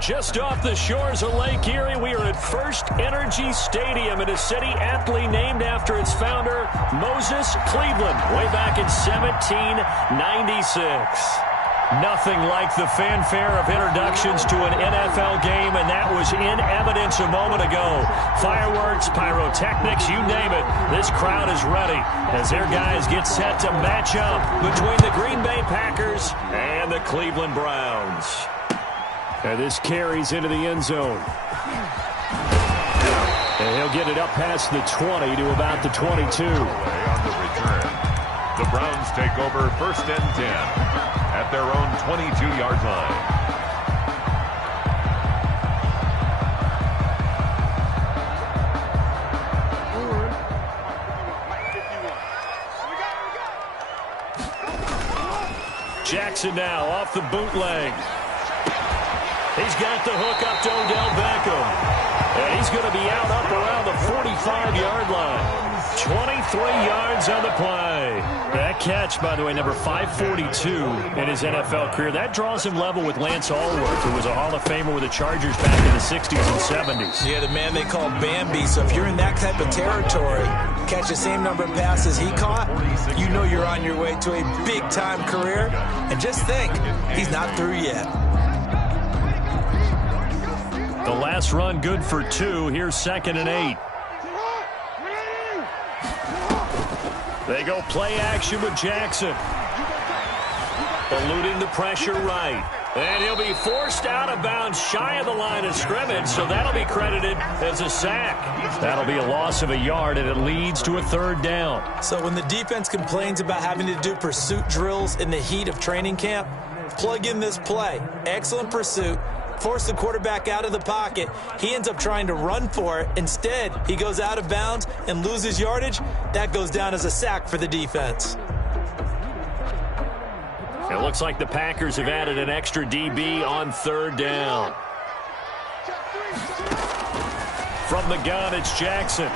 Just off the shores of Lake Erie, we are at First Energy Stadium in a city aptly named after its founder, Moses Cleveland, way back in 1796. Nothing like the fanfare of introductions to an NFL game, and that was in evidence a moment ago. Fireworks, pyrotechnics, you name it. This crowd is ready as their guys get set to match up between the Green Bay Packers and the Cleveland Browns. And this carries into the end zone. And he'll get it up past the 20 to about the 22. On the return, the Browns take over 1st and 10. At their own 22-yard line. Jackson now off the bootleg. He's got the hook up to Odell Beckham. And he's going to be out up around the 45-yard line. 23 yards on the play. That catch, by the way, number 542 in his NFL career. That draws him level with Lance Allworth, who was a Hall of Famer with the Chargers back in the 60s and 70s. Yeah, the man they call Bambi. So if you're in that type of territory, catch the same number of passes he caught, you know you're on your way to a big-time career. And just think, he's not through yet. The last run good for 2. Here's 2nd and 8. They go play action with Jackson. Eluding the pressure right. And he'll be forced out of bounds shy of the line of scrimmage, so that'll be credited as a sack. That'll be a loss of a yard, and it leads to a 3rd down. So when the defense complains about having to do pursuit drills in the heat of training camp, plug in this play. Excellent pursuit. Force the quarterback out of the pocket. He ends up trying to run for it. Instead, he goes out of bounds and loses yardage. That goes down as a sack for the defense. It looks like the Packers have added an extra DB on 3rd down. From the gun, it's Jackson.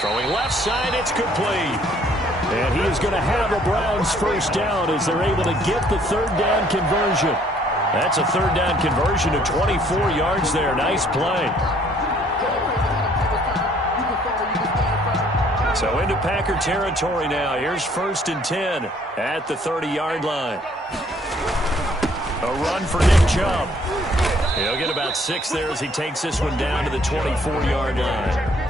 Throwing left side, it's complete. And he is going to have the Browns 1st down as they're able to get the 3rd down conversion. That's a 3rd down conversion of 24 yards there. Nice play. So into Packer territory now. Here's 1st and 10 at the 30-yard line. A run for Nick Chubb. He'll get about 6 there as he takes this one down to the 24-yard line.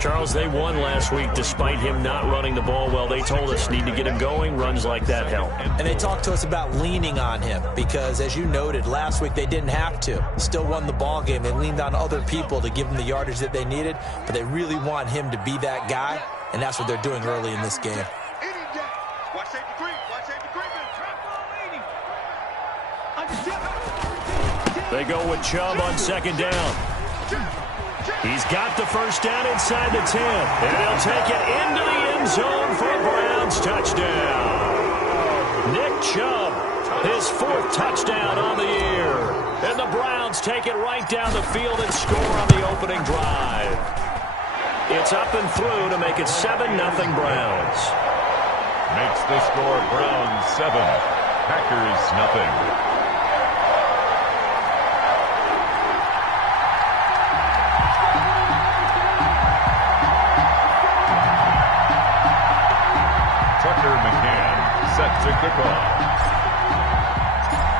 Charles, they won last week despite him not running the ball well. They told us need to get him going. Runs like that help. And they talked to us about leaning on him because, as you noted, last week they didn't have to. Still won the ball game. They leaned on other people to give them the yardage that they needed, but they really want him to be that guy, and that's what they're doing early in this game. They go with Chubb on 2nd down. He's got the 1st down inside the 10. And he'll take it into the end zone for a Browns touchdown. Nick Chubb, his 4th touchdown on the year. And the Browns take it right down the field and score on the opening drive. It's up and through to make it 7-0 Browns. Makes the score Browns 7, Packers nothing. Set to kick off.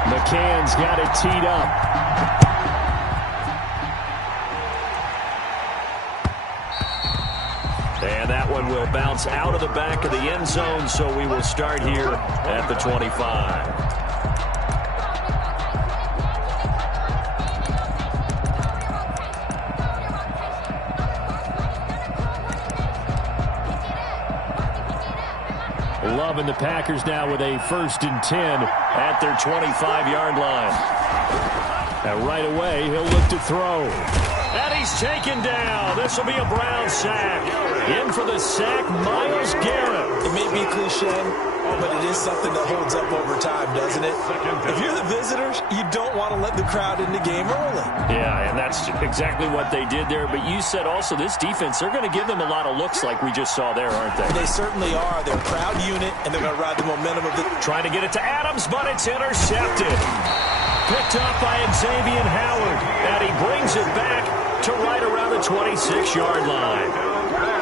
McCann's got it teed up. And that one will bounce out of the back of the end zone, so we will start here at the 25. 11, the Packers now with a 1st and 10 at their 25-yard line. Now right away, he'll look to throw. And he's taken down. This will be a Brown sack. In for the sack, Myles Garrett. It may be cliche, but it is something that holds up over time, doesn't it? If you're the visitors, you don't want to let the crowd in the game early. Yeah, and that's exactly what they did there. But you said also this defense, they're going to give them a lot of looks like we just saw there, aren't they? They certainly are. They're a crowd unit, and they're going to ride the momentum of the... Trying to get it to Adams, but it's intercepted. Picked up by Xavier Howard. And he brings it back to right around the 26-yard line.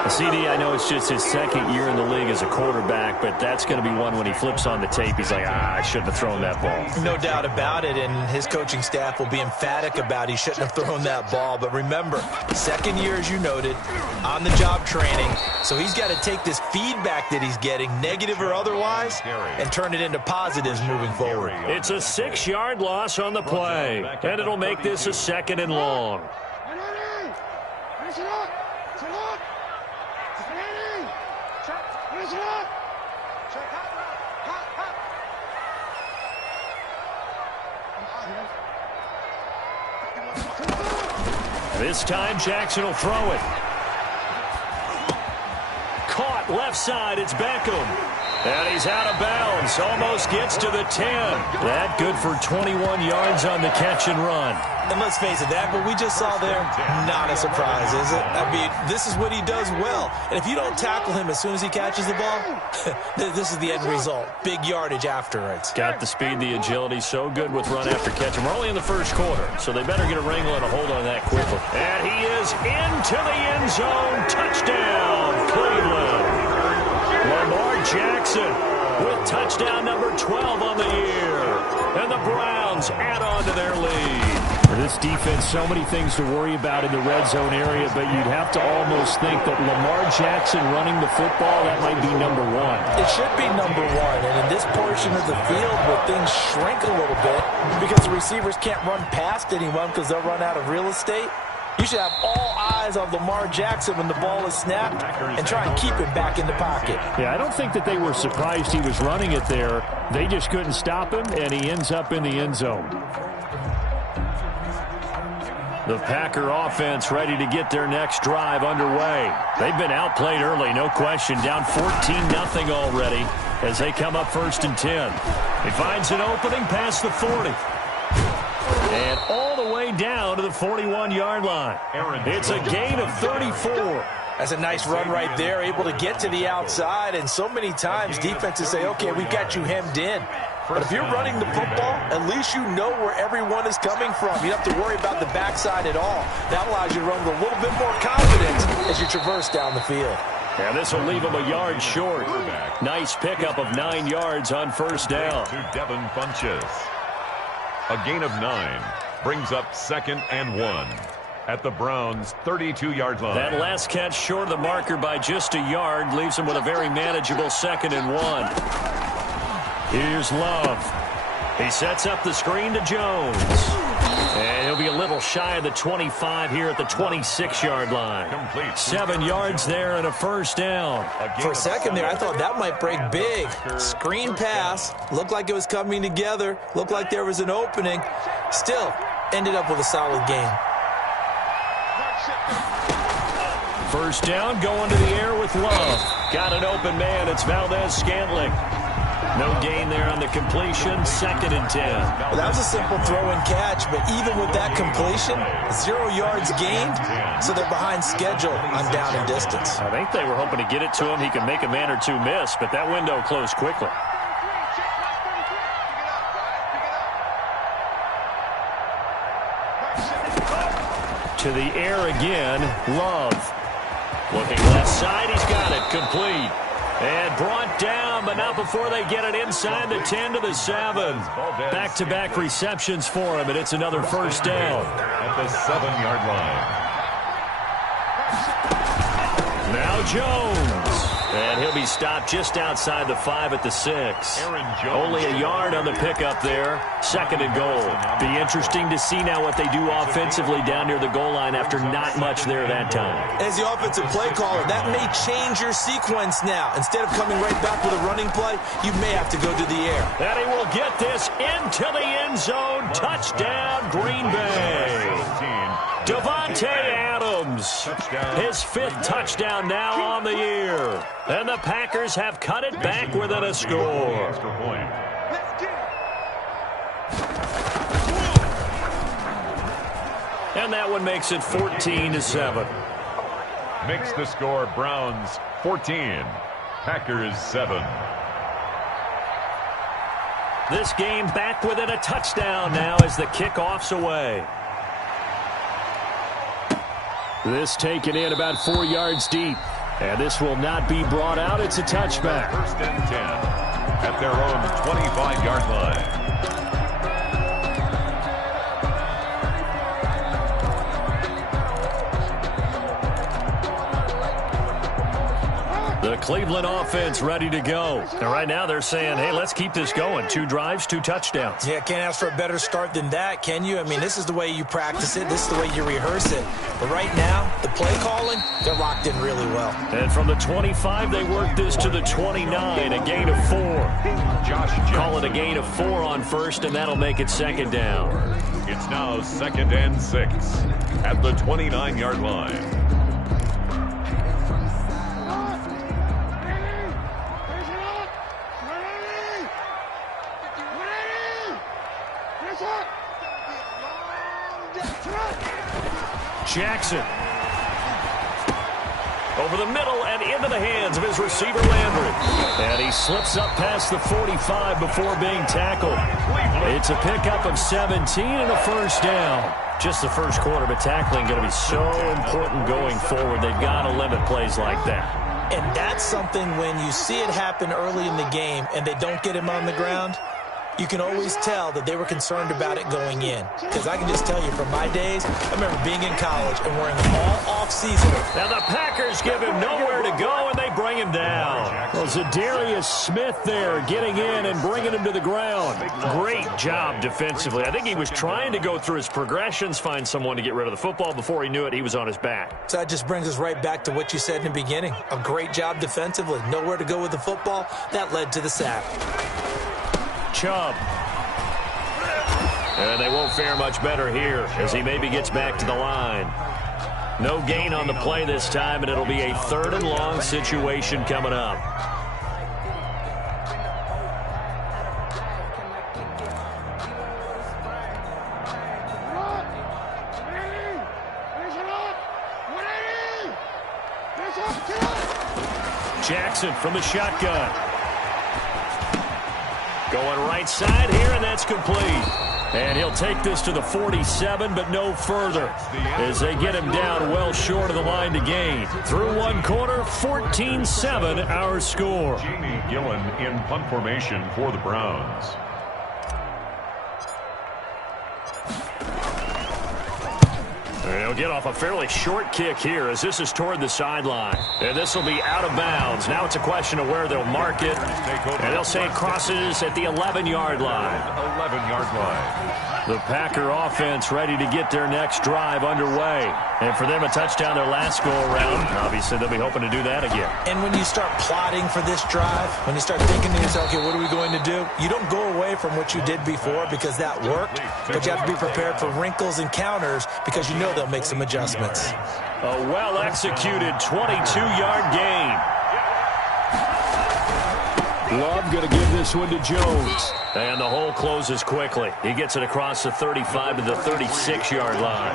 CD, I know it's just his second year in the league as a quarterback, but that's going to be one when he flips on the tape. He's like, I shouldn't have thrown that ball. No doubt about it, and his coaching staff will be emphatic about he shouldn't have thrown that ball. But remember, second year, as you noted, on-the-job training, so he's got to take this feedback that he's getting, negative or otherwise, and turn it into positives moving forward. It's a 6-yard loss on the play, and it'll make this a 2nd and long. This time Jackson will throw it. Caught left side, it's Beckham. And he's out of bounds, almost gets to the 10. That good for 21 yards on the catch and run. And let's face it, that what we just saw there, not a surprise, is it? I mean, this is what he does well. And if you don't tackle him as soon as he catches the ball, this is the end result. Big yardage afterwards. Got the speed, the agility, so good with run after catch. And we're only in the first quarter, so they better get a wrangle and a hold on that quickly. And he is into the end zone. Touchdown, Cleveland. Lamar Jackson with touchdown number 12 on the year. And the Browns add on to their lead. For this defense, so many things to worry about in the red zone area, but you'd have to almost think that Lamar Jackson running the football, that might be number 1. It should be number 1, and in this portion of the field where things shrink a little bit because the receivers can't run past anyone because they'll run out of real estate, you should have all eyes on Lamar Jackson when the ball is snapped and try and keep him back in the pocket. Yeah, I don't think that they were surprised he was running it there. They just couldn't stop him, and he ends up in the end zone. The Packer offense ready to get their next drive underway. They've been outplayed early, no question. Down 14-0 already as they come up 1st and 10. He finds an opening past the 40. And all the way down to the 41-yard line. It's a gain of 34. That's a nice run right there, able to get to the outside. And so many times defenses say, okay, we've got you hemmed in. But if you're running the football, at least you know where everyone is coming from. You don't have to worry about the backside at all. That allows you to run with a little bit more confidence as you traverse down the field. And this will leave him a yard short. Nice pickup of 9 yards on 1st down. To Devin Funches. A gain of 9 brings up 2nd and 1 at the Browns' 32-yard line. That last catch short of the marker by just a yard leaves him with a very manageable 2nd and 1. Here's Love. He sets up the screen to Jones. And he'll be a little shy of the 25 here at the 26-yard line. Complete. 7 yards there and a 1st down. For a second there, I thought that might break big. Screen pass. Looked like it was coming together. Looked like there was an opening. Still, ended up with a solid game. 1st down, going to the air with Love. Got an open man. It's Valdez-Scantling. No gain there on the completion. 2nd and 10. Well, that was a simple throw and catch, but even with that completion, 0 yards gained, so they're behind schedule on down and distance. I think they were hoping to get it to him. He could make a man or two miss, but that window closed quickly. To the air again, Love. Looking left side, he's got it, complete. And brought down, but not before they get it inside the 10 to the 7. Back-to-back receptions for him, and it's another 1st down. At the 7-yard line. Now Jones. And he'll be stopped just outside the 5 at the 6. Only a yard on the pickup there. 2nd and goal. Be interesting to see now what they do offensively down near the goal line after not much there that time. As the offensive play caller, that may change your sequence now. Instead of coming right back with a running play, you may have to go to the air. And he will get this into the end zone. Touchdown, Green Bay. Davante Adams, his 5th touchdown now on the year. And the Packers have cut it back within a score. And that one makes it 14-7. Makes the score Browns 14, Packers 7. This game back within a touchdown now as the kickoff's away. This taken in about 4 yards deep. And this will not be brought out. It's a touchback. 1st and 10 at their own 25-yard line. The Cleveland offense ready to go. And right now they're saying, hey, let's keep this going. 2 drives, 2 touchdowns. Yeah, can't ask for a better start than that, can you? I mean, this is the way you practice it. This is the way you rehearse it. But right now, the play calling, they're locked in really well. And from the 25, they work this to the 29, a gain of 4. Call it a gain of 4 on first, and that'll make it 2nd down. It's now 2nd and 6 at the 29-yard line. Jackson. Over the middle and into the hands of his receiver, Landry. And he slips up past the 45 before being tackled. It's a pickup of 17 and a 1st down. Just the first quarter, but tackling going to be so important going forward. They've got to limit plays like that. And that's something when you see it happen early in the game and they don't get him on the ground, you can always tell that they were concerned about it going in. Because I can just tell you from my days, I remember being in college and wearing them all off-season. Now the Packers give him nowhere to go, and they bring him down. Well, Zadarius Smith there getting in and bringing him to the ground. Great job defensively. I think he was trying to go through his progressions, find someone to get rid of the football. Before he knew it, he was on his back. So that just brings us right back to what you said in the beginning. A great job defensively. Nowhere to go with the football. That led to the sack. Chubb. And they won't fare much better here as he maybe gets back to the line. No gain on the play this time, and it'll be a 3rd and long situation coming up. Jackson from the shotgun. Going right side here, and that's complete. And he'll take this to the 47, but no further as they get him down well short of the line to gain. Through 1 quarter, 14-7 our score. Jamie Gillen in punt formation for the Browns. He'll get off a fairly short kick here as this is toward the sideline. And this will be out of bounds. Now it's a question of where they'll mark it. And they'll say it crosses at the 11-yard line. 11-yard line. The Packer offense ready to get their next drive underway. And for them, a touchdown their last go-around. Obviously, they'll be hoping to do that again. And when you start plotting for this drive, when you start thinking to yourself, okay, what are we going to do? You don't go away from what you did before because that worked. But you have to be prepared for wrinkles and counters because you know they'll make some adjustments. A well-executed 22-yard gain. Love going to give this one to Jones. And the hole closes quickly. He gets it across the 35 to the 36-yard line.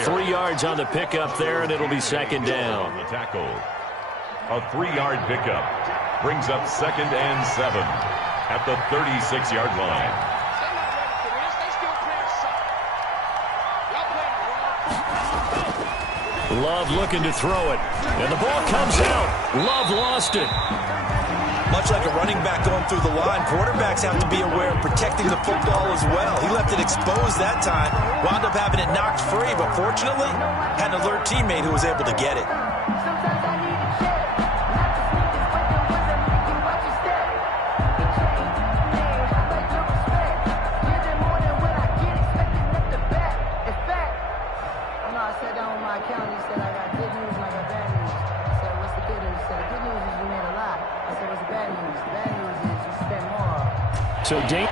3 yards on the pickup there, and it'll be 2nd down. The tackle. A 3-yard pickup brings up 2nd and 7 at the 36-yard line. Love looking to throw it. And the ball comes out. Love lost it. Much like a running back going through the line, quarterbacks have to be aware of protecting the football as well. He left it exposed that time, wound up having it knocked free, but fortunately, had an alert teammate who was able to get it. So Dane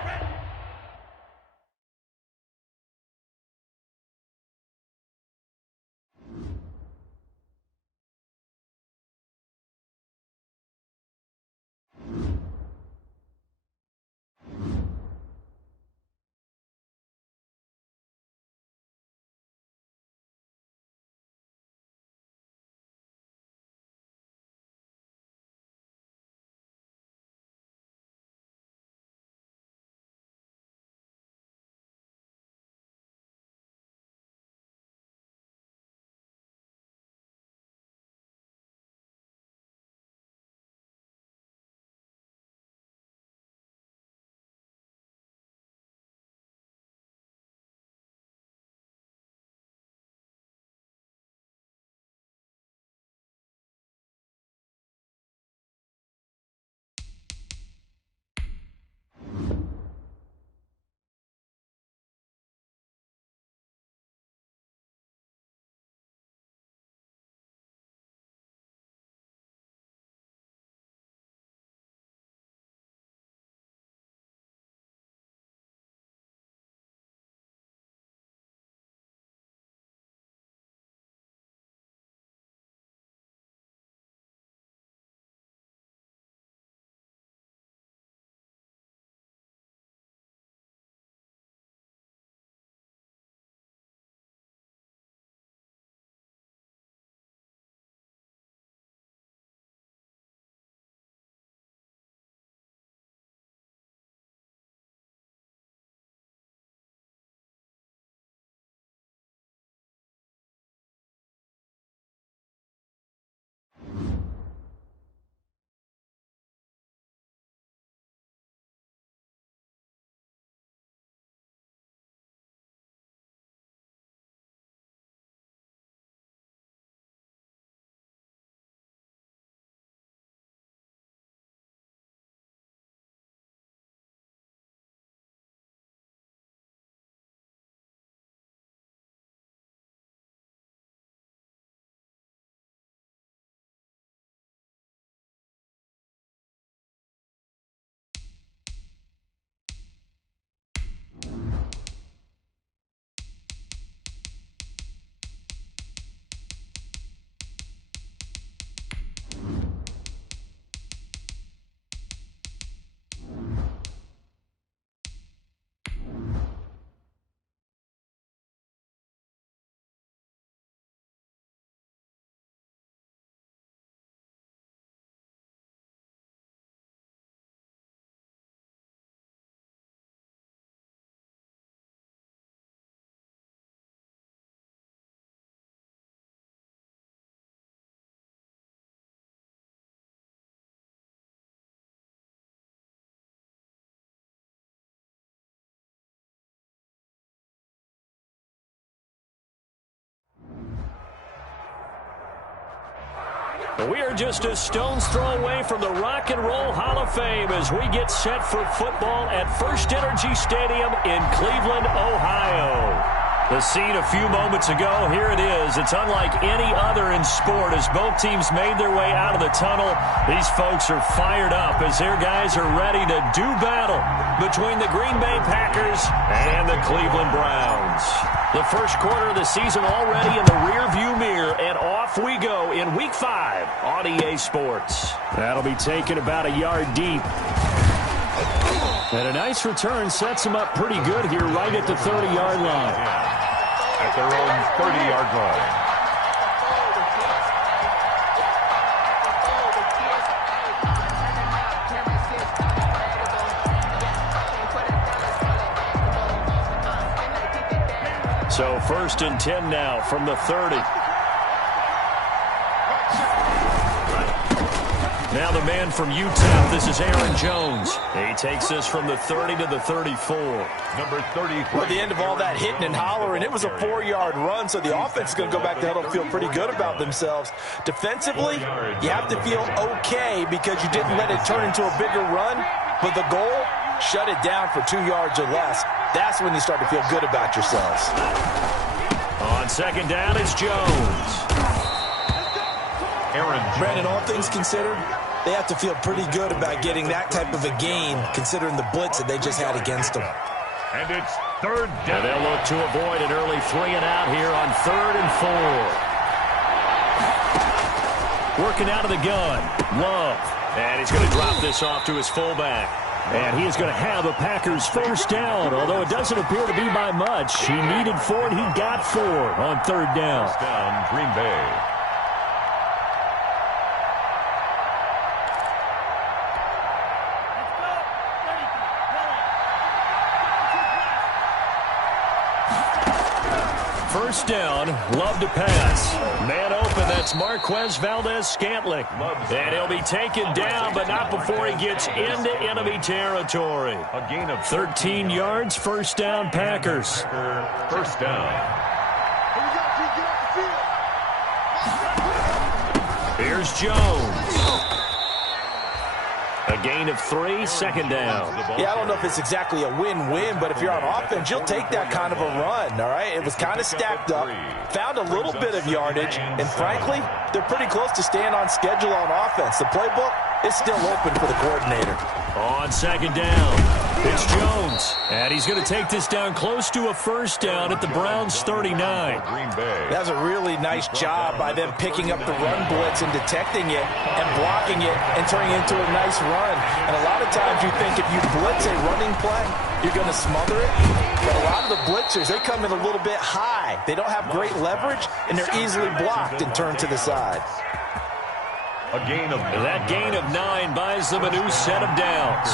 We are just a stone's throw away from the Rock and Roll Hall of Fame as we get set for football at First Energy Stadium in Cleveland, Ohio. The scene a few moments ago, here it is. It's unlike any other in sport as both teams made their way out of the tunnel. These folks are fired up as their guys are ready to do battle between the Green Bay Packers and the Cleveland Browns. The first quarter of the season already in the rearview mirror, and off we go in Week 5 on EA Sports. That'll be taken about a yard deep. And a nice return sets them up pretty good here right at the 30-yard line. At their own 30-yard line. So 1st and 10 now from the 30. Now the man from UTEP, this is Aaron Jones. He takes this from the 30 to the 34. Number 33. Well, at the end of all that hitting and hollering, it was a 4-yard run, so the offense is going to go back to huddle and feel pretty good about themselves. Defensively, you have to feel okay because you didn't let it turn into a bigger run, but the goal, shut it down for 2 yards or less. That's when you start to feel good about yourselves. On 2nd down, it's Jones. Brandon, all things considered, they have to feel pretty good about getting that type of a gain, considering the blitz that they just had against them. And it's 3rd down. And they'll look to avoid an early 3 and out here on 3rd and 4. Working out of the gun, Love. And he's going to drop this off to his fullback. And he is going to have a Packers 1st down, although it doesn't appear to be by much. He needed 4, and he got 4 on 3rd down. 1st down, Green Bay. First down, Love to pass. Man open, that's Marquez Valdez-Scantling. And he'll be taken down, but not before he gets into enemy territory. A gain of 13 yards, 1st down, Packers. 1st down. Here's Jones. A gain of 3, 2nd down. Yeah, I don't know if it's exactly a win-win, but if you're on offense, you'll take that kind of a run, all right? It was kind of stacked up, found a little bit of yardage, and frankly, they're pretty close to staying on schedule on offense. The playbook is still open for the coordinator. On 2nd down, it's Jones. And he's going to take this down close to a 1st down at the Browns' 39. Green Bay. That's a really nice job by them picking up the run blitz and detecting it and blocking it and turning it into a nice run. And a lot of times you think if you blitz a running play, you're going to smother it. But a lot of the blitzers, they come in a little bit high. They don't have great leverage, and they're easily blocked and turned to the side. A gain of 9. That gain of 9 buys them a new set of downs.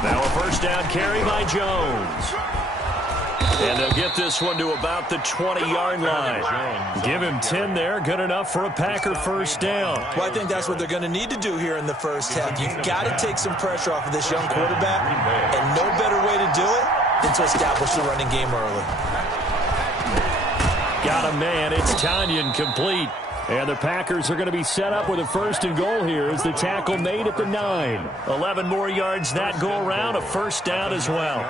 Now a 1st down carry by Jones. And they'll get this one to about the 20-yard line. Give him 10 there, good enough for a Packer 1st down. Well, I think that's what they're going to need to do here in the first half. You've got to take some pressure off of this young quarterback, and no better way to do it than to establish the running game early. Got a man, it's Tanyan complete. And the Packers are going to be set up with a 1st and goal here as the tackle made at the 9. 11 more yards that go around, a 1st down as well.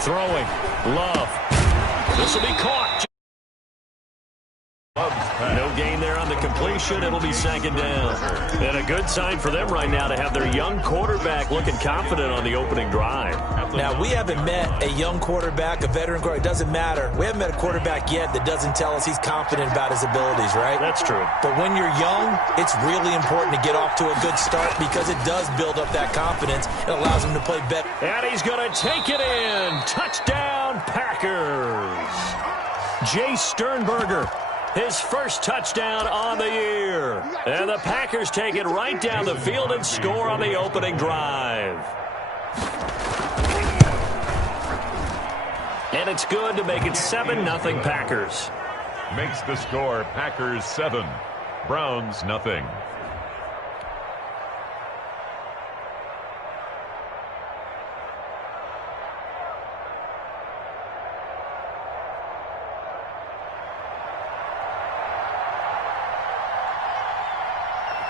Throwing, Love. This will be caught. No gain there on the completion. It'll be 2nd down. And a good sign for them right now to have their young quarterback looking confident on the opening drive. Now, we haven't met a young quarterback, a veteran quarterback. It doesn't matter. We haven't met a quarterback yet that doesn't tell us he's confident about his abilities, right? That's true. But when you're young, it's really important to get off to a good start because it does build up that confidence. It allows him to play better. And he's going to take it in. Touchdown, Packers. Jay Sternberger. His 1st touchdown on the year. And the Packers take it right down the field and score on the opening drive. And it's good to make it 7-0 Packers. Makes the score Packers 7, Browns, nothing.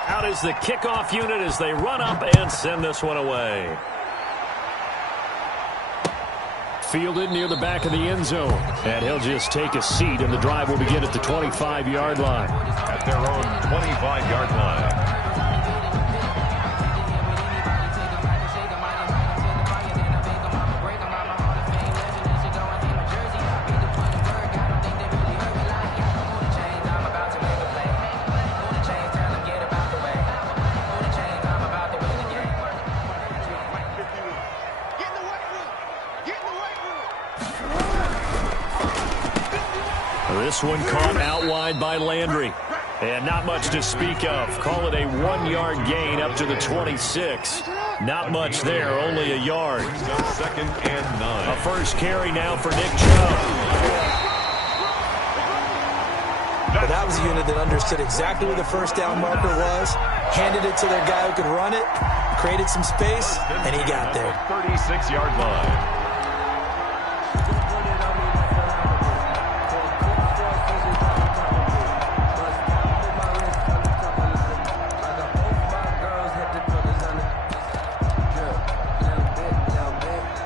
Out is the kickoff unit as they run up and send this one away. Fielded near the back of the end zone. And he'll just take a seat, and the drive will begin at the 25-yard line. At their own 25-yard line. This one caught out wide by Landry. And not much to speak of. Call it a 1-yard gain up to the 26. Not much there, only a yard. Second and 9. A first carry now for Nick Chubb. But that was a unit that understood exactly where the first down marker was, handed it to their guy who could run it, created some space, and he got there. 36-yard line.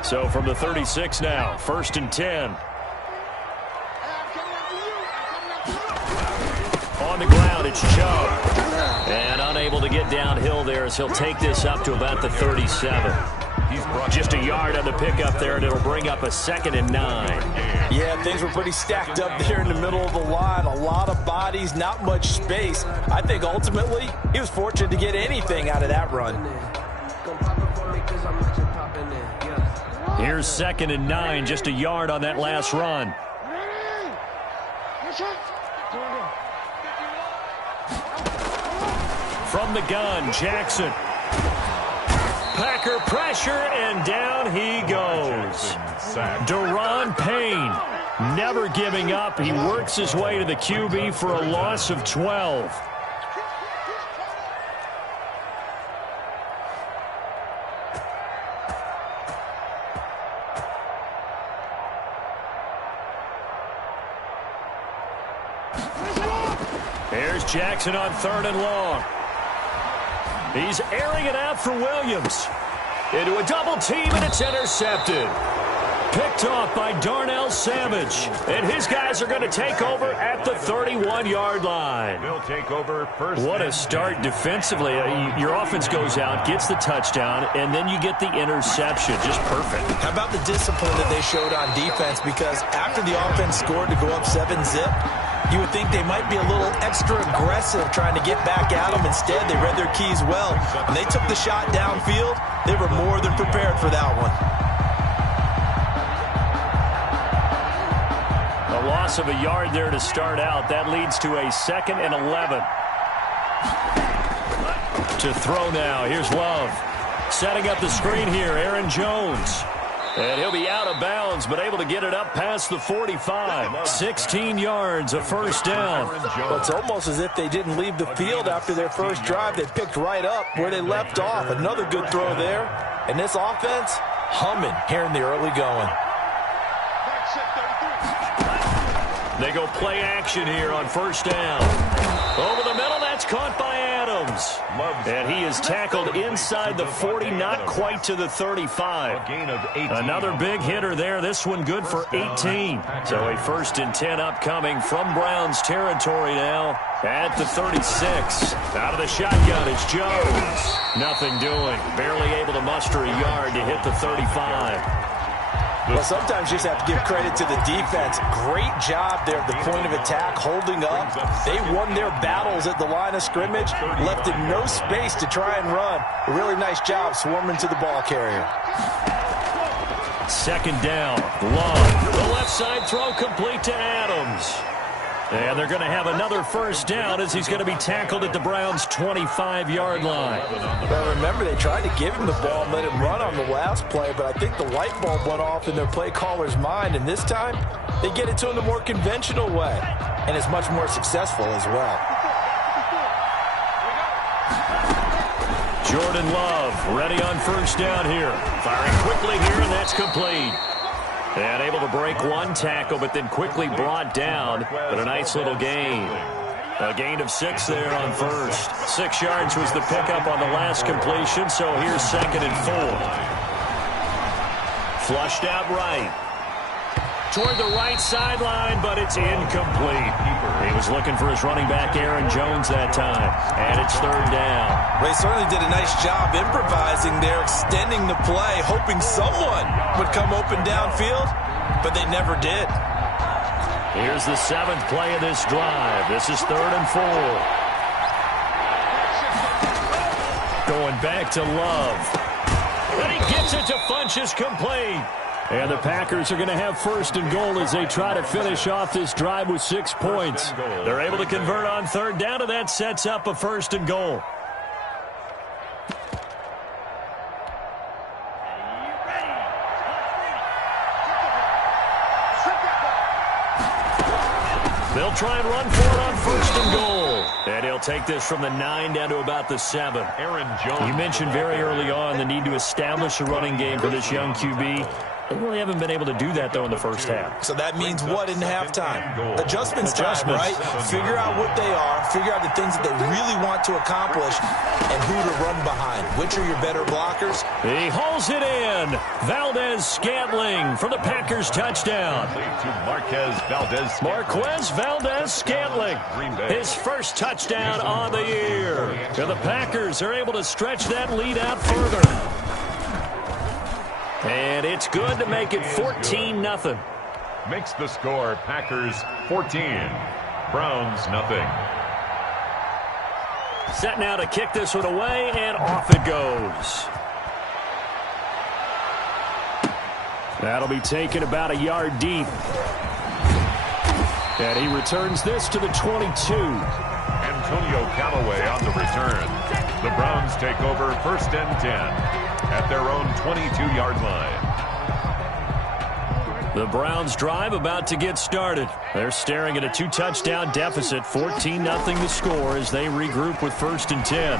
So from the 36 now, 1st and 10. On the ground, it's Chubb. And unable to get downhill there as he'll take this up to about the 37. Just a yard on the pickup there, and it'll bring up a 2nd and 9. Yeah, things were pretty stacked up there in the middle of the line. A lot of bodies, not much space. I think ultimately he was fortunate to get anything out of that run. Here's 2nd and 9, just a yard on that last run. From the gun, Jackson. Packer pressure, and down he goes. Daron Payne, never giving up. He works his way to the QB for a loss of 12. There's Jackson on 3rd and long. He's airing it out for Williams. Into a double team, and it's intercepted. Picked off by Darnell Savage. And his guys are going to take over at the 31-yard line. They'll take over first. What a start defensively. Your offense goes out, gets the touchdown, and then you get the interception. Just perfect. How about the discipline that they showed on defense? Because after the offense scored to go up 7-zip, you would think they might be a little extra aggressive trying to get back at them. Instead, they read their keys well. When they took the shot downfield, they were more than prepared for that one. A loss of a yard there to start out. That leads to a 2nd and 11. To throw now. Here's Love. Setting up the screen here, Aaron Jones. And he'll be out of bounds, but able to get it up past the 45. 16 yards, a first down. Well, it's almost as if they didn't leave the field after their first drive. They picked right up where they left off. Another good throw there. And this offense, humming here in the early going. They go play action here on 1st down. Over the middle, that's caught by Adams. And he is tackled inside the 40, not quite to the 35. Another big hitter there. This one good for 18. So a 1st and 10 upcoming from Browns territory now at the 36. Out of the shotgun, it's Jones. Nothing doing. Barely able to muster a yard to hit the 35. Well, sometimes you just have to give credit to the defense. Great job there at the point of attack, holding up. They won their battles at the line of scrimmage, left in no space to try and run. A really nice job swarming to the ball carrier. 2nd down, Love. The left side throw complete to Adams. And they're going to have another first down as he's going to be tackled at the Browns' 25-yard line. Well, remember, they tried to give him the ball and let him run on the last play, but I think the light bulb went off in their play caller's mind, and this time they get it to him the more conventional way, and it's much more successful as well. Jordan Love ready on first down here. Firing quickly here, and that's complete. And able to break one tackle, but then quickly brought down. But a nice little gain. A gain of 6 there on first. 6 yards was the pickup on the last completion, so here's 2nd and 4. Flushed out right. Toward the right sideline, but it's incomplete. He was looking for his running back, Aaron Jones, that time. And it's 3rd down. They certainly did a nice job improvising there, extending the play, hoping someone would come open downfield, but they never did. Here's the 7th play of this drive. This is 3rd and 4. Going back to Love. And he gets it to Funchess, complete. And the Packers are going to have 1st and goal as they try to finish off this drive with 6 points. They're able to convert on 3rd down, and that sets up a 1st and goal. They'll try and run for it on 1st and goal. And he'll take this from the 9 down to about the 7. Aaron Jones. You mentioned very early on the need to establish a running game for this young QB. They really haven't been able to do that, though, in the first half. So that means what in halftime? Adjustments time, right? Figure out what they are, figure out the things that they really want to accomplish, and who to run behind. Which are your better blockers? He hauls it in. Valdez-Scantling for the Packers touchdown. Marquez Valdez-Scantling, his first touchdown on the year. And the Packers are able to stretch that lead out further. And it's good to make it 14-0. Makes the score Packers 14, Browns nothing. Set now to kick this one away, and off it goes. That'll be taken about a yard deep. And he returns this to the 22. Antonio Callaway on the return. The Browns take over 1st and 10. At their own 22-yard line. The Browns drive about to get started. They're staring at a 2-touchdown deficit, 14-0 the score as they regroup with 1st and 10.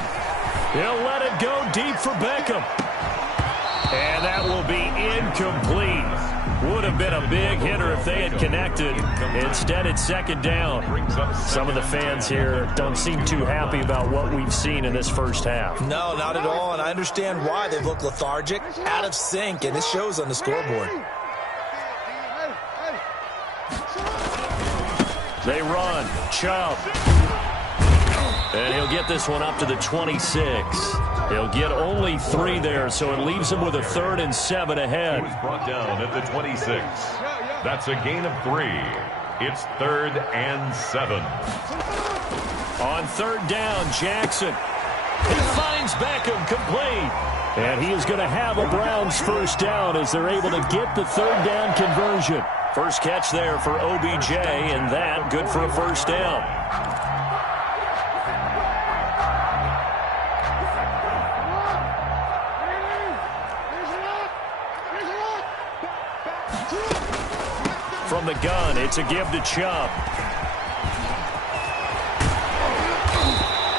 He'll let it go deep for Beckham. And that will be incomplete. Would have been a big hitter if they had connected. Instead, it's 2nd down. Some of the fans here don't seem too happy about what we've seen in this first half. No, not at all, and I understand why. They've looked lethargic, out of sync, and it shows on the scoreboard. They run. Chubb. And he'll get this one up to the 26. He'll get only 3 there, so it leaves him with a 3rd and 7 ahead. He was brought down at the 26. That's a gain of 3. It's 3rd and 7. On 3rd down, Jackson. He finds Beckham, complete. And he is going to have a Browns 1st down as they're able to get the 3rd down conversion. First catch there for OBJ, and that good for a 1st down. From the gun, it's a give to Chubb.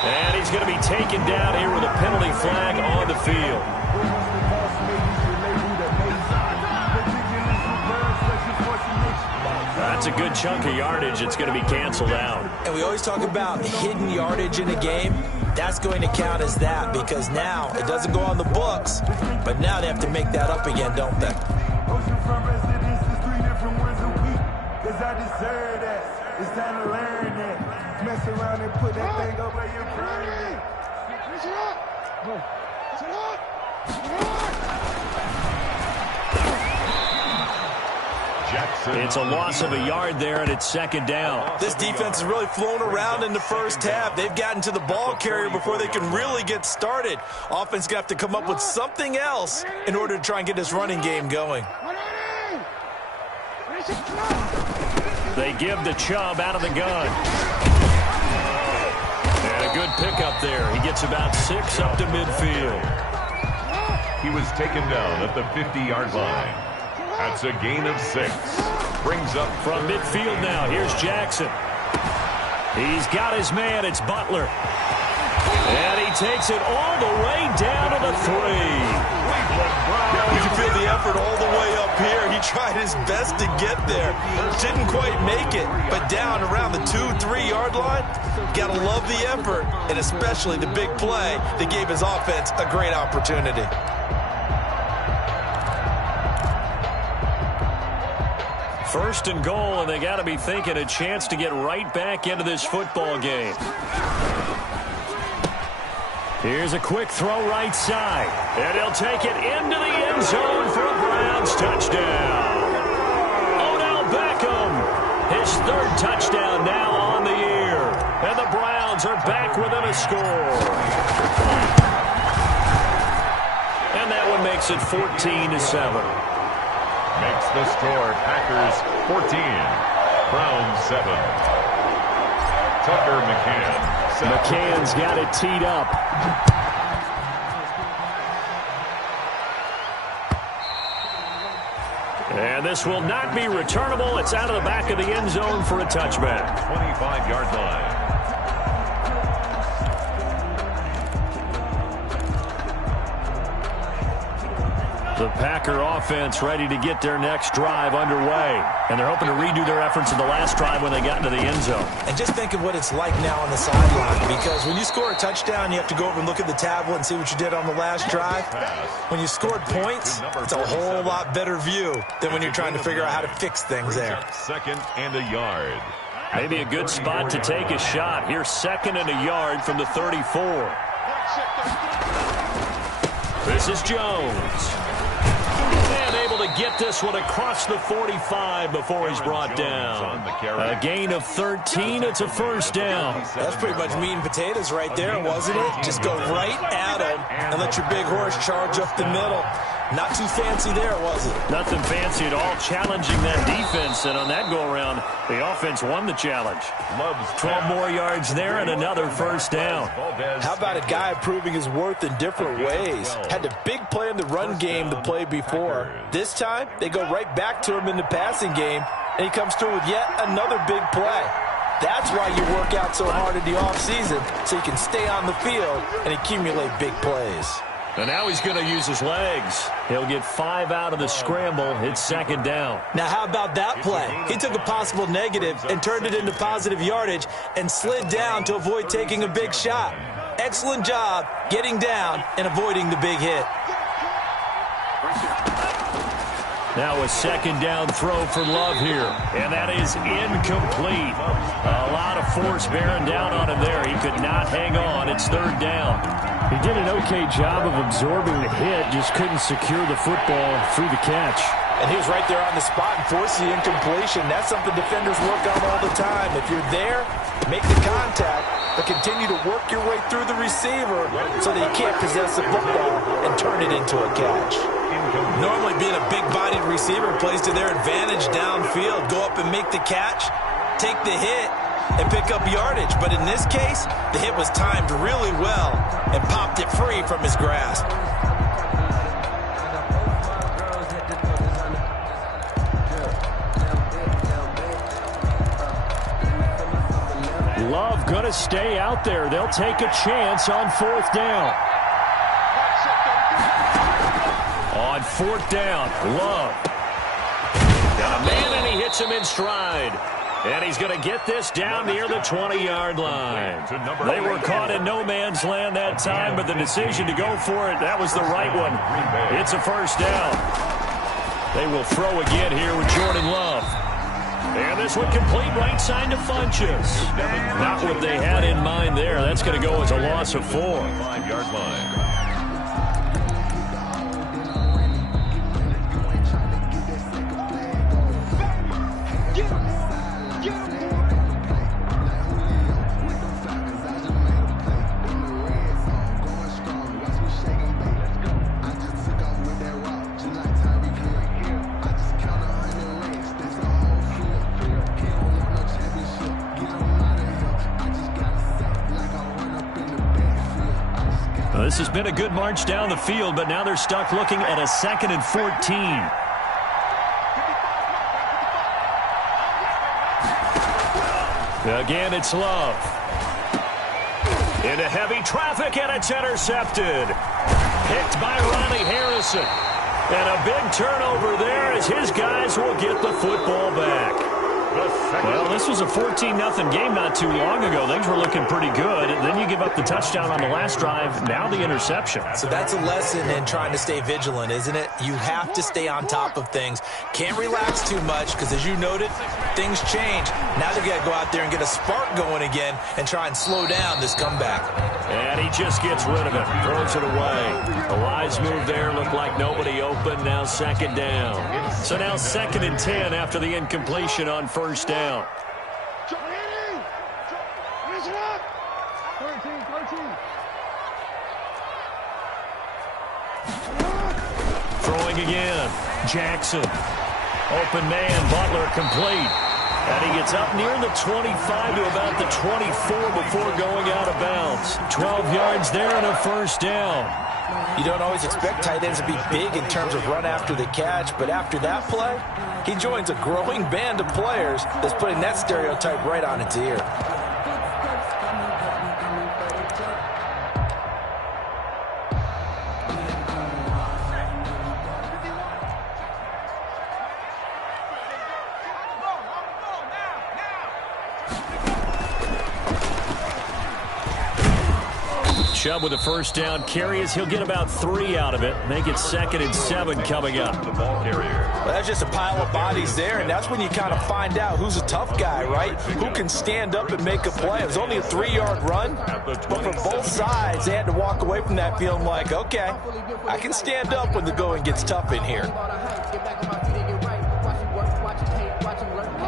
And he's going to be taken down here with a penalty flag on the field. That's a good chunk of yardage. It's going to be canceled out. And we always talk about hidden yardage in a game. That's going to count as that because now it doesn't go on the books, but now they have to make that up again, don't they? I deserve that. It's time to learn that. Mess around and put that thing over your brain. Jackson. It's a loss of a yard there, and it's 2nd down. This defense has really flown around in the first half. They've gotten to the ball carrier before they can really get started. Offense going to have to come up with something else in order to try and get this running game going. They give to Chubb out of the gun. And a good pickup there. He gets about 6 up to midfield. He was taken down at the 50-yard line. That's a gain of 6. Brings up from midfield now. Here's Jackson. He's got his man. It's Butler. And he takes it all the way down to the 3. You can feel the effort all the way up here. He tried his best to get there. Didn't quite make it, but down around the 2-3 yard line. Gotta love the effort, and especially the big play that gave his offense a great opportunity. First and goal, and they got to be thinking a chance to get right back into this football game. Here's a quick throw right side, and he'll take it into the end zone for a Browns touchdown. Odell Beckham, his 3rd touchdown now on the year, and the Browns are back within a score. And that one makes it 14-7. Makes the score Packers 14, Browns 7. Tucker McCann. McCann's got it teed up. And this will not be returnable. It's out of the back of the end zone for a touchback. 25-yard line. The Packer offense ready to get their next drive underway. And they're hoping to redo their efforts in the last drive when they got into the end zone. And just think of what it's like now on the sideline, because when you score a touchdown, you have to go over and look at the tablet and see what you did on the last drive. When you scored points, it's a whole lot better view than when you're trying to figure out how to fix things there. 2nd and a yard. Maybe a good spot to take a shot. Here's 2nd and a yard from the 34. This is Jones. And able to get this one across the 45 before he's brought down. A gain of 13. It's a first down. That's pretty much meat and potatoes right there, wasn't it? Just go right at him and let your big horse charge up the middle. Not too fancy there, was it? Nothing fancy at all, challenging that defense. And on that go-around, the offense won the challenge. 12 more yards there and another first down. How about a guy proving his worth in different ways? Had the big play in the run game to play before. This time, they go right back to him in the passing game, and he comes through with yet another big play. That's why you work out so hard in the offseason, so you can stay on the field and accumulate big plays. And now he's going to use his legs. He'll get 5 out of the scramble. It's 2nd down. Now, how about that play? He took a possible negative and turned it into positive yardage and slid down to avoid taking a big shot. Excellent job getting down and avoiding the big hit. Now a 2nd down throw for Love here. And that is incomplete. A lot of force bearing down on him there. He could not hang on. It's 3rd down. He did an okay job of absorbing the hit, just couldn't secure the football through the catch. And he was right there on the spot and forced the incompletion. That's something defenders work on all the time. If you're there, make the contact, but continue to work your way through the receiver so that you can't possess the football and turn it into a catch. Normally being a big-bodied receiver plays to their advantage downfield. Go up and make the catch, take the hit, and pick up yardage. But in this case, the hit was timed really well and popped it free from his grasp. Love going to stay out there. They'll take a chance on 4th down. On 4th down, Love. Got a man, and he hits him in stride. And he's going to get this down near the 20-yard line. They were caught in no man's land that time, but the decision to go for it, that was the right one. It's a first down. They will throw again here with Jordan Love. And this one complete right side to Funchess. Not what they had in mind there. That's going to go as a loss of 4. 5-yard line. This has been a good march down the field, but now they're stuck looking at a 2nd and 14. Again, it's Love. Into heavy traffic, and it's intercepted. Picked by Ronnie Harrison. And a big turnover there as his guys will get the football back. Well, this was a 14-0 game not too long ago. Things were looking pretty good. And then you give up the touchdown on the last drive, now the interception. So that's a lesson in trying to stay vigilant, isn't it? You have to stay on top of things. Can't relax too much because, as you noted, things change. Now they've got to go out there and get a spark going again and try and slow down this comeback. And he just gets rid of it, throws it away. A wise move there, looked like nobody open, now second down. So now 2nd and 10 after the incompletion on first down. Throwing again, Jackson. Open man, Butler complete. And he gets up near the 25 to about the 24 before going out of bounds. 12 yards there and a first down. You don't always expect tight ends to be big in terms of run after the catch, but after that play, he joins a growing band of players that's putting that stereotype right on its ear. Chubb with a first down carry as he'll get about 3 out of it. Make it 2nd and 7 coming up. The ball carrier. Well, that's just a pile of bodies there, and that's when you kind of find out who's a tough guy, right? Who can stand up and make a play. It was only a 3-yard run, but for both sides, they had to walk away from that feeling like, okay, I can stand up when the going gets tough in here.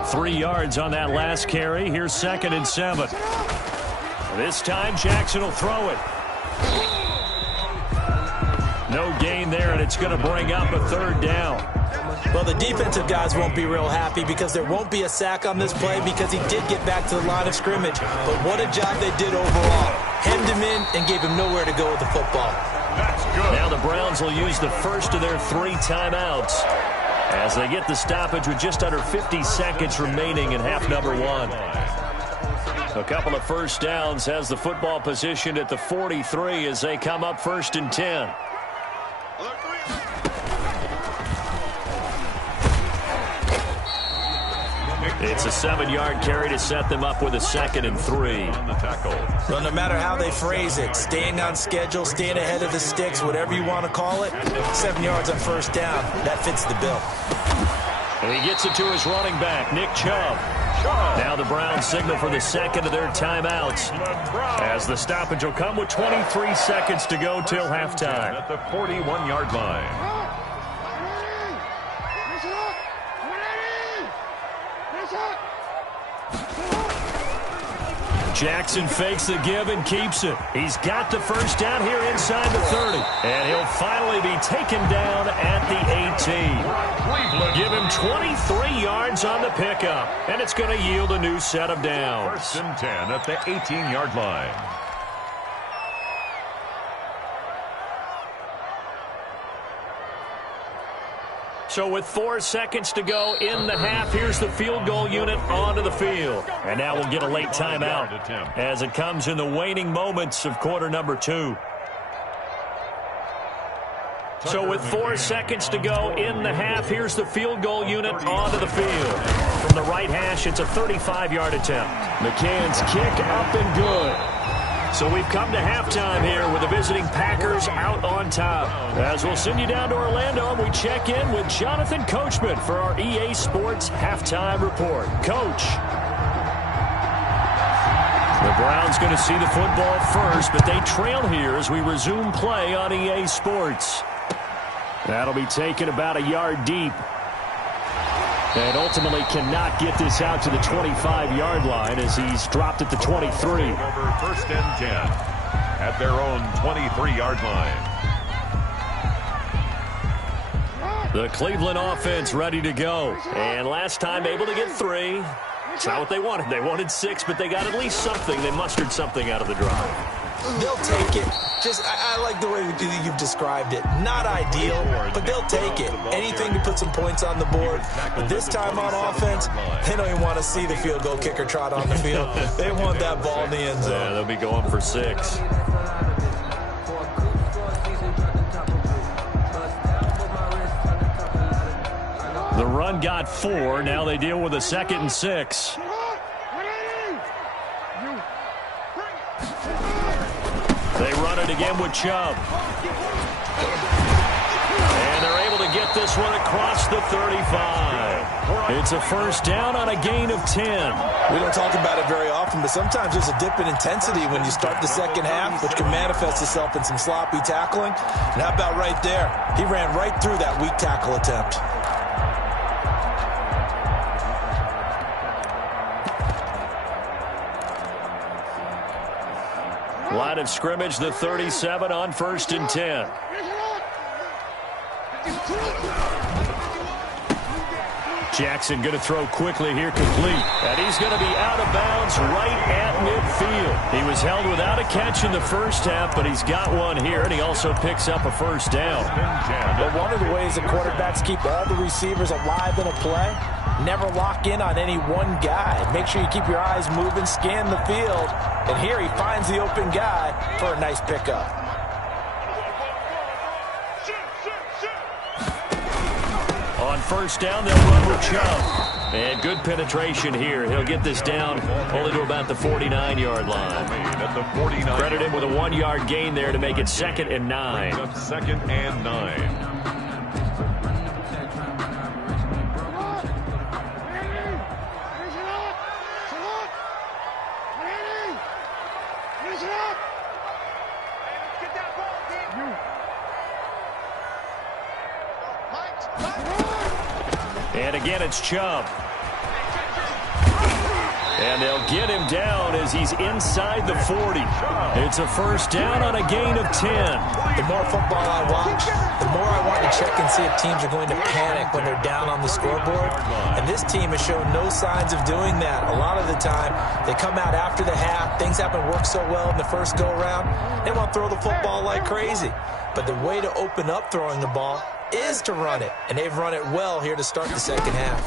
3 yards on that last carry. Here's 2nd and 7. This time, Jackson will throw it. No gain there, and it's going to bring up a 3rd down. Well, the defensive guys won't be real happy because there won't be a sack on this play because he did get back to the line of scrimmage. But what a job they did overall. Hemmed him in and gave him nowhere to go with the football. That's good. Now the Browns will use the first of their 3 timeouts as they get the stoppage with just under 50 seconds remaining in half number 1. A couple of first downs has the football positioned at the 43 as they come up 1st and 10. It's a 7-yard carry to set them up with a 2nd and 3. On the tackle. Well, no matter how they phrase it, staying on schedule, staying ahead of the sticks, whatever you want to call it, 7 yards on first down, that fits the bill. And he gets it to his running back, Nick Chubb. Now the Browns signal for the 2nd of their timeouts as the stoppage will come with 23 seconds to go till halftime. At the 41-yard line. Jackson fakes the give and keeps it. He's got the first down here inside the 30. And he'll finally be taken down at the 18. Give him 23 yards on the pickup. And it's going to yield a new set of downs. 1st and 10 at the 18-yard line. So with 4 seconds to go in the half, here's the field goal unit onto the field. And now we'll get a late timeout as it comes in the waning moments of quarter number 2. So with 4 seconds to go in the half, here's the field goal unit onto the field. From the right hash, it's a 35-yard attempt. McCann's kick up and good. So we've come to halftime here with the visiting Packers out on top. As we'll send you down to Orlando, and we check in with Jonathan Coachman for our EA Sports Halftime Report. Coach. The Browns going to see the football first, but they trail here as we resume play on EA Sports. That'll be taken about a yard deep. And ultimately cannot get this out to the 25-yard line as he's dropped at the 23. Over 1st and 10 at their own 23-yard line. The Cleveland offense ready to go. And last time able to get 3. It's not what they wanted. They wanted 6, but they got at least something. They mustered something out of the drive. They'll take it. I like the way you've described it. Not ideal, but they'll take it. Anything to put some points on the board. But this time on offense, they don't even want to see the field goal kicker trot on the field. They want that ball in the end zone. Yeah, they'll be going for 6. The run got 4. Now they deal with a 2nd and 6. They run it again with Chubb. And they're able to get this one across the 35. It's a first down on a gain of 10. We don't talk about it very often, but sometimes there's a dip in intensity when you start the second half, which can manifest itself in some sloppy tackling. And how about right there? He ran right through that weak tackle attempt. Line of scrimmage, the 37 on 1st and 10. Jackson going to throw quickly here, complete. And he's going to be out of bounds right at midfield. He was held without a catch in the first half, but he's got one here, and he also picks up a first down. But one of the ways that quarterbacks keep all the receivers alive in a play, never lock in on any one guy. Make sure you keep your eyes moving, scan the field. And here he finds the open guy for a nice pickup. On first down, they'll run with Chubb. And good penetration here. He'll get this down only to about the 49-yard line. Credit him with a 1-yard gain there to make it 2nd and 9. 2nd and 9. And again, it's Chubb. And they'll get him down as he's inside the 40. It's a first down on a gain of 10. The more football I watch, the more I want to check and see if teams are going to panic when they're down on the scoreboard. And this team has shown no signs of doing that. A lot of the time, they come out after the half. Things haven't worked so well in the first go-around. They want to throw the football like crazy. But the way to open up throwing the ball is to run it. And they've run it well here to start the second half.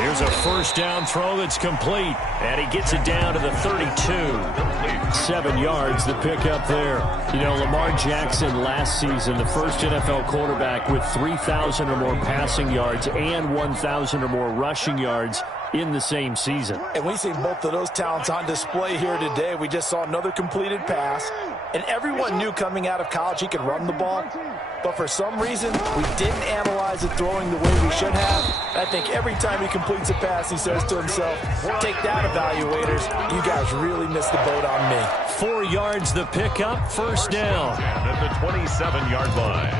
Here's a first down throw that's complete. And he gets it down to the 32. 7 yards, the pickup there. You know, Lamar Jackson last season, the first NFL quarterback with 3,000 or more passing yards and 1,000 or more rushing yards in the same season. And we see both of those talents on display here today. We just saw another completed pass. And everyone knew coming out of college he could run the ball. But for some reason, we didn't analyze it throwing the way we should have. I think every time he completes a pass, he says to himself, take that, evaluators. You guys really missed the boat on me. 4 yards the pickup, first down. At the 27-yard line.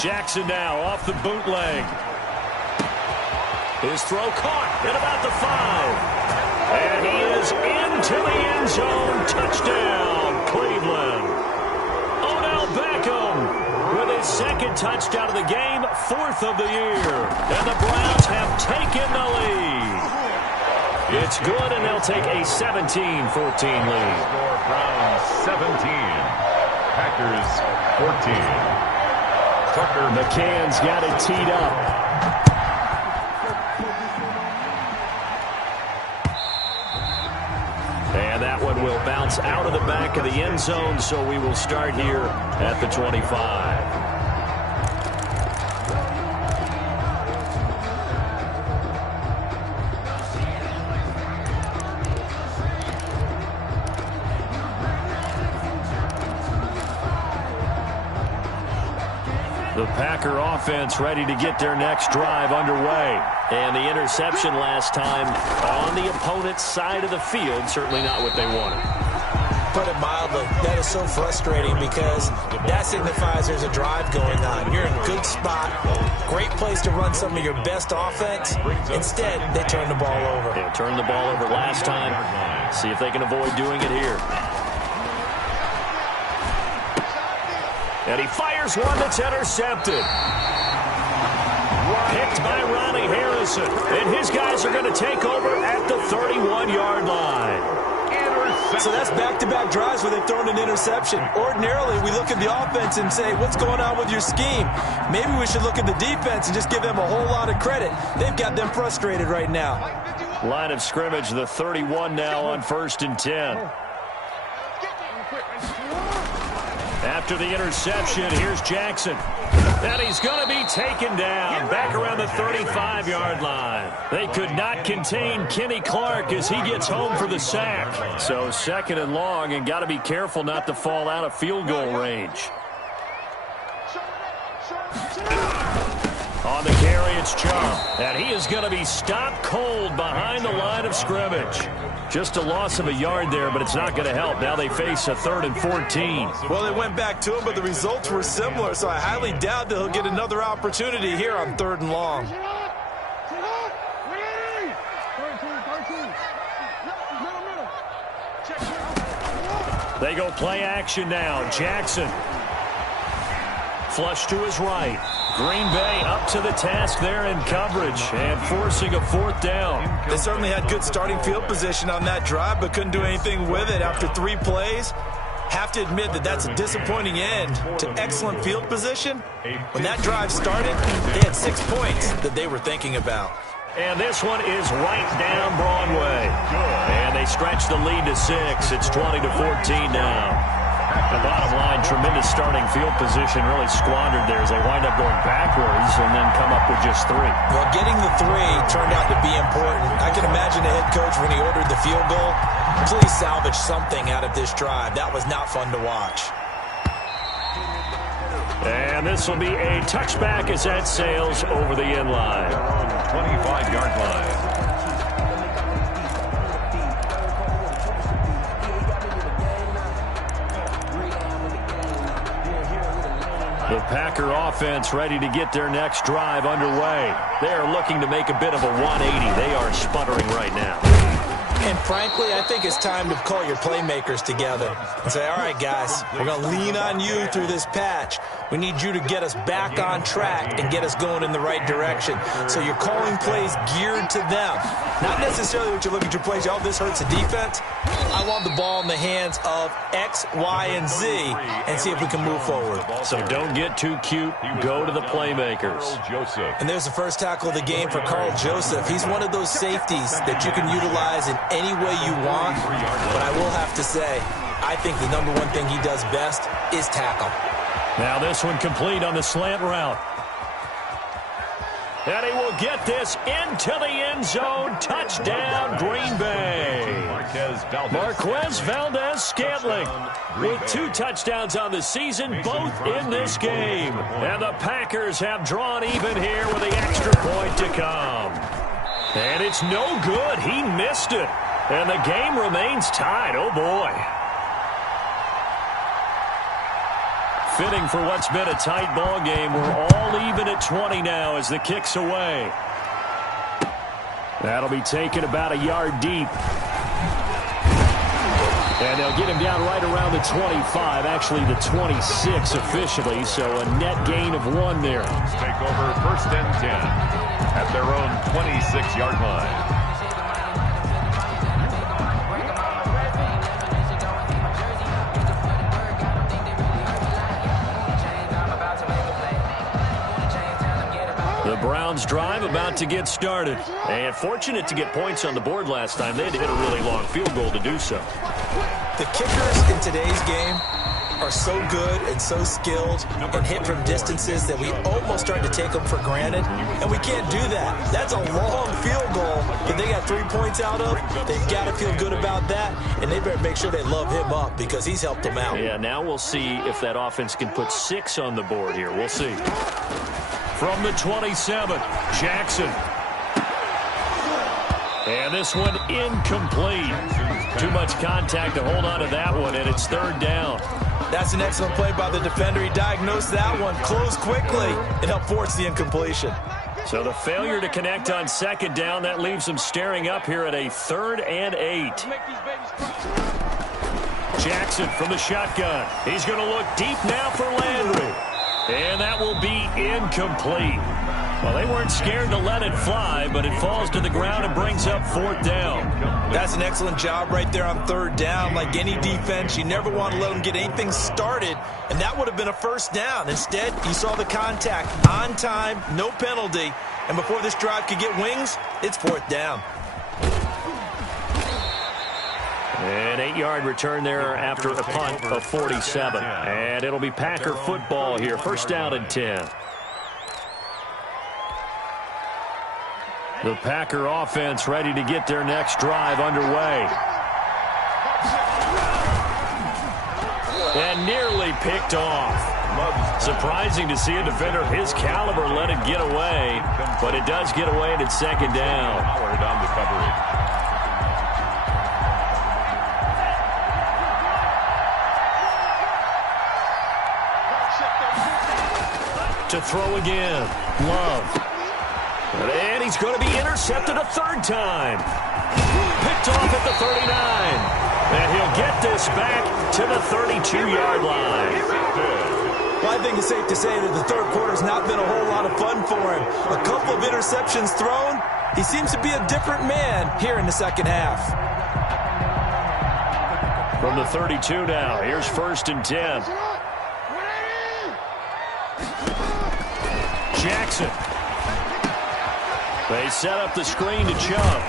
Jackson now off the bootleg. His throw caught at about the 5. And he is into the end zone. Touchdown, Cleveland. Odell Beckham with his 2nd touchdown of the game, 4th of the year. And the Browns have taken the lead. It's good, and they'll take a 17-14 lead. Score Browns 17. Packers 14. Tucker McCann's got it teed up. And that one will bounce out of the back of the end zone, so we will start here at the 25. The Packer offense ready to get their next drive underway. And the interception last time on the opponent's side of the field, certainly not what they wanted. Put it mildly, that is so frustrating because that signifies there's a drive going on. You're in a good spot, great place to run some of your best offense. Instead, they turn the ball over. Yeah, turned the ball over last time. See if they can avoid doing it here. And he fires one that's intercepted. blocked by Ronnie Harrison. And his guys are going to take over at the 31-yard line. So that's back-to-back drives where they've thrown an interception. Ordinarily, we look at the offense and say, what's going on with your scheme? Maybe we should look at the defense and just give them a whole lot of credit. They've got them frustrated right now. Line of scrimmage, the 31 now on 1st and 10. After the interception, here's Jackson. And he's going to be taken down back around the 35-yard line. They could not contain Kenny Clark as he gets home for the sack. So 2nd and long, and got to be careful not to fall out of field goal range. On the carry, it's Chubb. And he is going to be stopped cold behind the line of scrimmage. Just a loss of a yard there, but it's not going to help. Now they face a 3rd and 14. Well, they went back to him, but the results were similar, so I highly doubt that he'll get another opportunity here on 3rd and long. They go play action now. Jackson. Flush to his right. Green Bay up to the task there in coverage and forcing a 4th down. They certainly had good starting field position on that drive, but couldn't do anything with it after 3 plays. Have to admit that that's a disappointing end to excellent field position. When that drive started, they had 6 points that they were thinking about. And this one is right down Broadway. And they stretch the lead to 6. It's 20-14 now. The bottom line, tremendous starting field position, really squandered there as they wind up going backwards and then come up with just 3. Well, getting the 3 turned out to be important. I can imagine the head coach when he ordered the field goal, please salvage something out of this drive. That was not fun to watch. And this will be a touchback as that sails over the end line. 25-yard line. The Packer offense ready to get their next drive underway. They are looking to make a bit of a 180. They are sputtering right now. And frankly, I think it's time to call your playmakers together and say, all right, guys, we're going to lean on you through this patch. We need you to get us back on track and get us going in the right direction. So you're calling plays geared to them. Not necessarily what you look at your plays, oh, this hurts the defense. I want the ball in the hands of X, Y, and Z and see if we can move forward. So don't get too cute. Go to the playmakers. And there's the first tackle of the game for Carl Joseph. He's one of those safeties that you can utilize in any way you want. But I will have to say, I think the number one thing he does best is tackle. Now this one complete on the slant route. And he will get this into the end zone. Touchdown, Green Bay. Marquez Valdez-Scantling with 2 touchdowns on the season, both in this game. And the Packers have drawn even here with the extra point to come. And it's no good. He missed it. And the game remains tied. Oh, boy. Fitting for what's been a tight ball game. We're all even at 20 now as the kick's away. That'll be taken about a yard deep. And they'll get him down right around the 25, actually the 26 officially, so a net gain of 1 there. Take over 1st and 10 at their own 26-yard line. The Browns drive about to get started. And fortunate to get points on the board last time. They had to hit a really long field goal to do so. The kickers in today's game are so good and so skilled and hit from distances that we almost start to take them for granted. And we can't do that. That's a long field goal that they got 3 points out of. They've got to feel good about that. And they better make sure they love him up because he's helped them out. Yeah, now we'll see if that offense can put 6 on the board here. We'll see. From the 27, Jackson. And this one incomplete. Too much contact to hold on to that one, and it's 3rd down. That's an excellent play by the defender. He diagnosed that one, closed quickly, and helped force the incompletion. So the failure to connect on 2nd down, that leaves them staring up here at a 3rd and 8. Jackson from the shotgun. He's going to look deep now for Landry. And that will be incomplete. Well, they weren't scared to let it fly, but it falls to the ground and brings up 4th down. That's an excellent job right there on 3rd down. Like any defense, you never want to let them get anything started, and that would have been a 1st down. Instead, you saw the contact on time, no penalty, and before this drive could get wings, it's 4th down. An 8-yard return there after a punt of 47. And it'll be Packer football here. 1st down and 10. The Packer offense ready to get their next drive underway. And nearly picked off. Surprising to see a defender of his caliber let it get away, but it does get away and it's 2nd down. Howard on the coverage. To throw again. Love. And he's going to be intercepted a 3rd time. Picked off at the 39. And he'll get this back to the 32-yard line. Well, I think it's safe to say that the 3rd quarter's not been a whole lot of fun for him. A couple of interceptions thrown. He seems to be a different man here in the 2nd half. From the 32 now, here's 1st and 10. Jackson. They set up the screen to Chubb.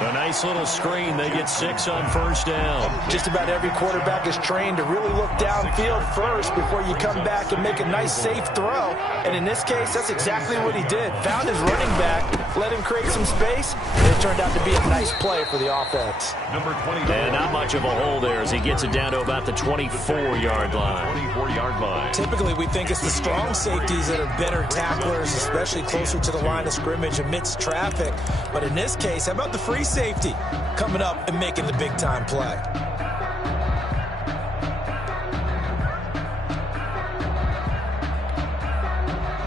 A nice little screen. They get 6 on 1st down. Just about every quarterback is trained to really look downfield first before you come back and make a nice, safe throw. And in this case, that's exactly what he did. Found his running back, let him create some space, and it turned out to be a nice play for the offense. Number 20. And not much of a hole there as he gets it down to about the 24-yard line. 24-yard line. Typically, we think it's the strong safeties that are better tacklers, especially closer to the line of scrimmage amidst traffic. But in this case, how about the free safety coming up and making the big-time play?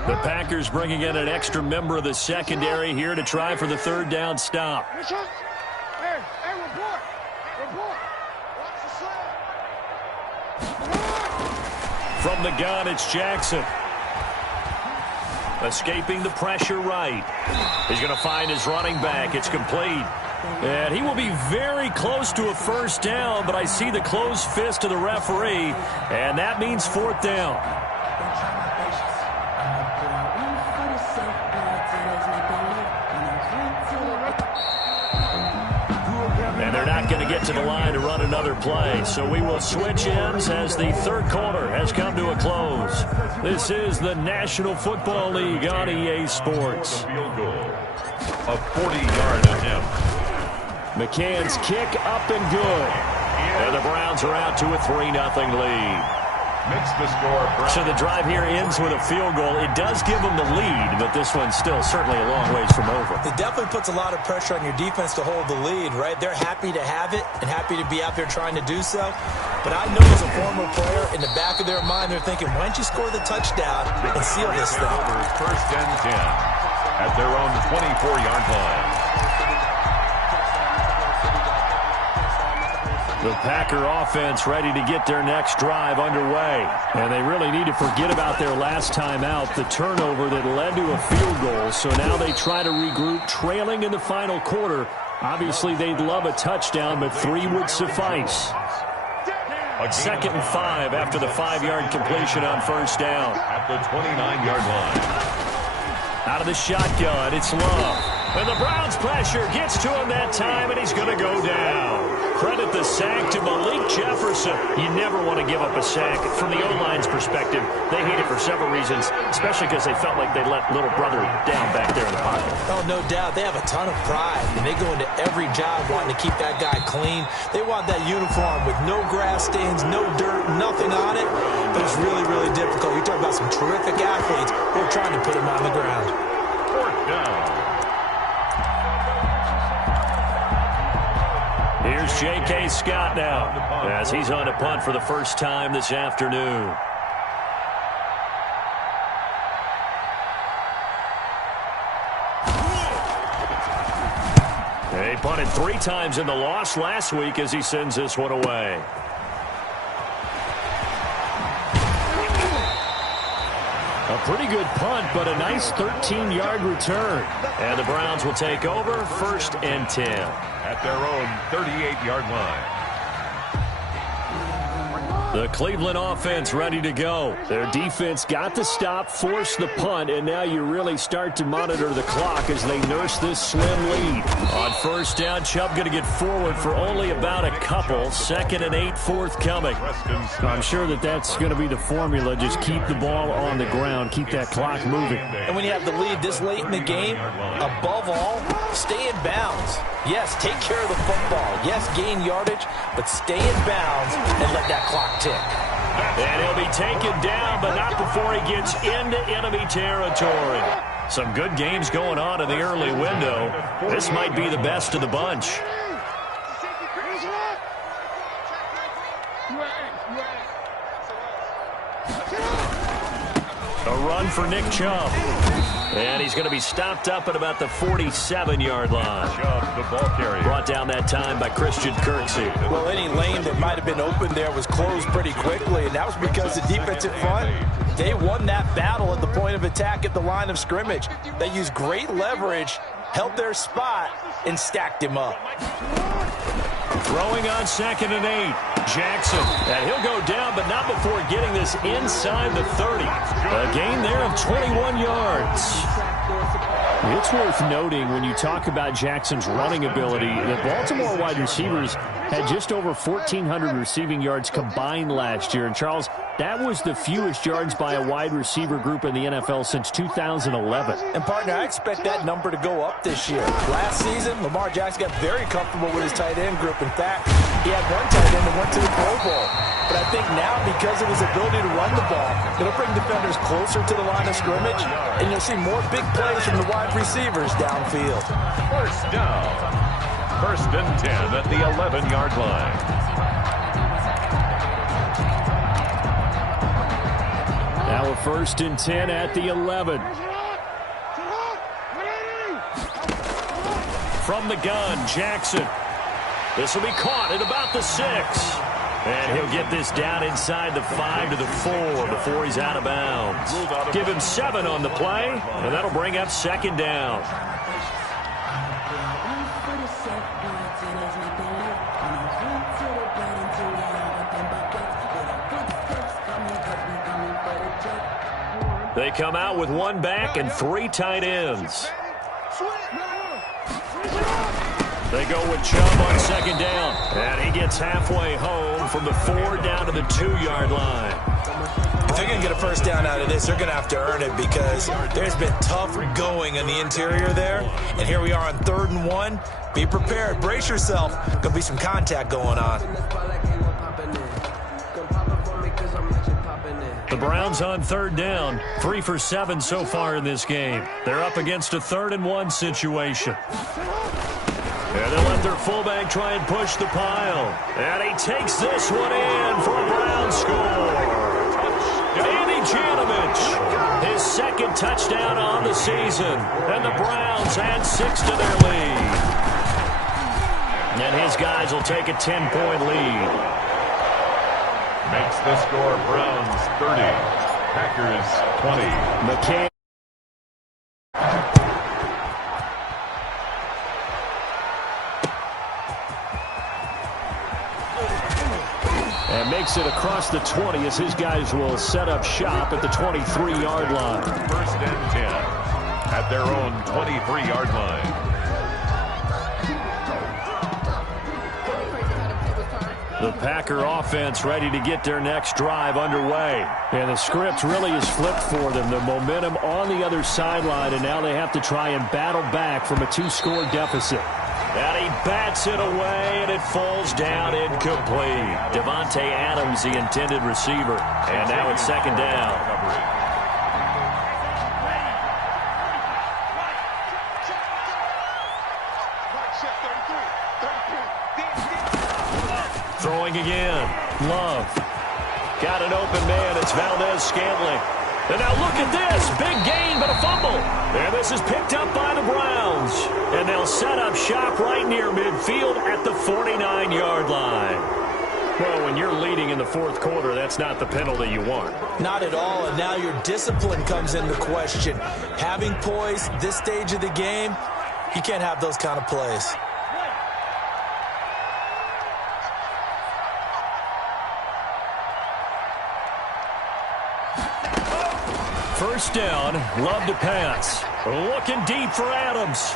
The Packers bringing in an extra member of the secondary here to try for the 3rd down stop. Hey, report. Watch the slide. From the gun, it's Jackson. Escaping the pressure right. He's going to find his running back. It's complete. And he will be very close to a 1st down, but I see the closed fist of the referee, and that means 4th down. And they're not going to get to the line to run another play, so we will switch ends as the 3rd quarter has come to a close. This is the National Football League on EA Sports. Field goal. A 40-yard attempt. McCann's kick up and good. And the Browns are out to a 3-0 lead. Makes the score. Browns. So the drive here ends with a field goal. It does give them the lead, but this one's still certainly a long ways from over. It definitely puts a lot of pressure on your defense to hold the lead, right? They're happy to have it and happy to be out there trying to do so. But I know as a former player, in the back of their mind, they're thinking, why don't you score the touchdown and seal this thing? 1st and 10 at their own 24-yard line. The Packer offense ready to get their next drive underway. And they really need to forget about their last time out, the turnover that led to a field goal. So now they try to regroup, trailing in the final quarter. Obviously, they'd love a touchdown, but 3 would suffice. 2nd and 5 after the 5-yard completion on 1st down. At the 29-yard line. Out of the shotgun, it's Love. And the Browns pressure gets to him that time, and he's going to go down. Credit the sack to Malik Jefferson. You never want to give up a sack. From the O-line's perspective, they hate it for several reasons, especially because they felt like they let little brother down back there in the pocket. Oh, no doubt. They have a ton of pride, and they go into every job wanting to keep that guy clean. They want that uniform with no grass stains, no dirt, nothing on it. But it's really, really difficult. You're talking about some terrific athletes who are trying to put him on the ground. 4th down. Here's J.K. Scott now as he's on to punt for the first time this afternoon. He punted 3 times in the loss last week as he sends this one away. A pretty good punt, but a nice 13-yard return. And the Browns will take over 1st and 10. At their own 38-yard line. The Cleveland offense ready to go. Their defense got the stop, forced the punt, and now you really start to monitor the clock as they nurse this slim lead. On 1st down, Chubb going to get forward for only about a couple. 2nd and 8 forthcoming. I'm sure that's going to be the formula. Just keep the ball on the ground, keep that clock moving. And when you have the lead this late in the game, above all, stay in bounds. Yes, take care of the football. Yes, gain yardage, but stay in bounds and let that clock tick. And he'll be taken down, but not before he gets into enemy territory. Some good games going on in the early window. This might be the best of the bunch. A run for Nick Chubb. And he's going to be stopped up at about the 47-yard line. Chubb, the ball carrier. Brought down that time by Christian Kirksey. Well, any lane that might have been open there was closed pretty quickly, and that was because the defensive front, they won that battle at the point of attack at the line of scrimmage. They used great leverage, held their spot, and stacked him up. Throwing on 2nd and 8. Jackson. And he'll go down, but not before getting this inside the 30. A gain there of 21 yards. It's worth noting when you talk about Jackson's running ability, the Baltimore wide receivers had just over 1,400 receiving yards combined last year. And, Charles, that was the fewest yards by a wide receiver group in the NFL since 2011. And, partner, I expect that number to go up this year. Last season, Lamar Jackson got very comfortable with his tight end group. In fact, he had one tight end that went to the Pro Bowl. But I think now, because of his ability to run the ball, it'll bring defenders closer to the line of scrimmage, and you'll see more big plays from the wide receivers downfield. 1st down. 1st and 10 at the 11-yard line. Now a 1st and 10 at the 11. From the gun, Jackson. This will be caught at about the 6. And he'll get this down inside the 5 to the 4 before he's out of bounds. Give him 7 on the play, and that'll bring up 2nd down. They come out with 1 back and 3 tight ends. They go with Chubb on 2nd down. And he gets halfway home from the 4 down to the 2-yard line. If they're going to get a 1st down out of this, they're going to have to earn it because there's been tough going in the interior there. And here we are on 3rd and 1. Be prepared. Brace yourself. Going to be some contact going on. The Browns on 3rd down. 3 for 7 so far in this game. They're up against a 3rd and 1 situation. And they'll let their fullback try and push the pile. And he takes this one in for a Browns score. Andy Janovich, his 2nd touchdown on the season. And the Browns add 6 to their lead. And his guys will take a 10-point lead. Makes the score Browns 30, Packers 20. McCann. And makes it across the 20 as his guys will set up shop at the 23-yard line. 1st and 10 at their own 23-yard line. The Packer offense ready to get their next drive underway. And the script really is flipped for them. The momentum on the other sideline, and now they have to try and battle back from a 2-score deficit. And he bats it away, and it falls down incomplete. Devontae Adams, the intended receiver. And now it's 2nd down. Throwing again. Love. Got an open man. It's Valdez-Scantling. And now look at this. Big gain, but a fumble. And this is picked up by the Browns. And they'll set up shop right near midfield at the 49-yard line. Well, when you're leading in the fourth quarter, that's not the penalty you want. Not at all, and now your discipline comes into question. Having poise this stage of the game, you can't have those kind of plays. First down, Love to pass. Looking deep for Adams.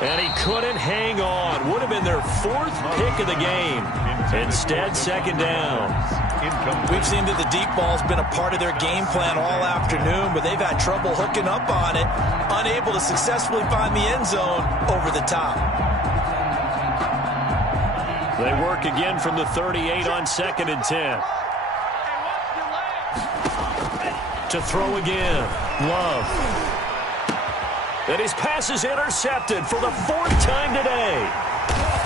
And he couldn't hang on. Would have been their fourth pick of the game. Instead, second down. We've seen that the deep ball's been a part of their game plan all afternoon, but they've had trouble hooking up on it, unable to successfully find the end zone over the top. They work again from the 38 on 2nd and 10. To throw again. Love. And his pass is intercepted for the 4th time today.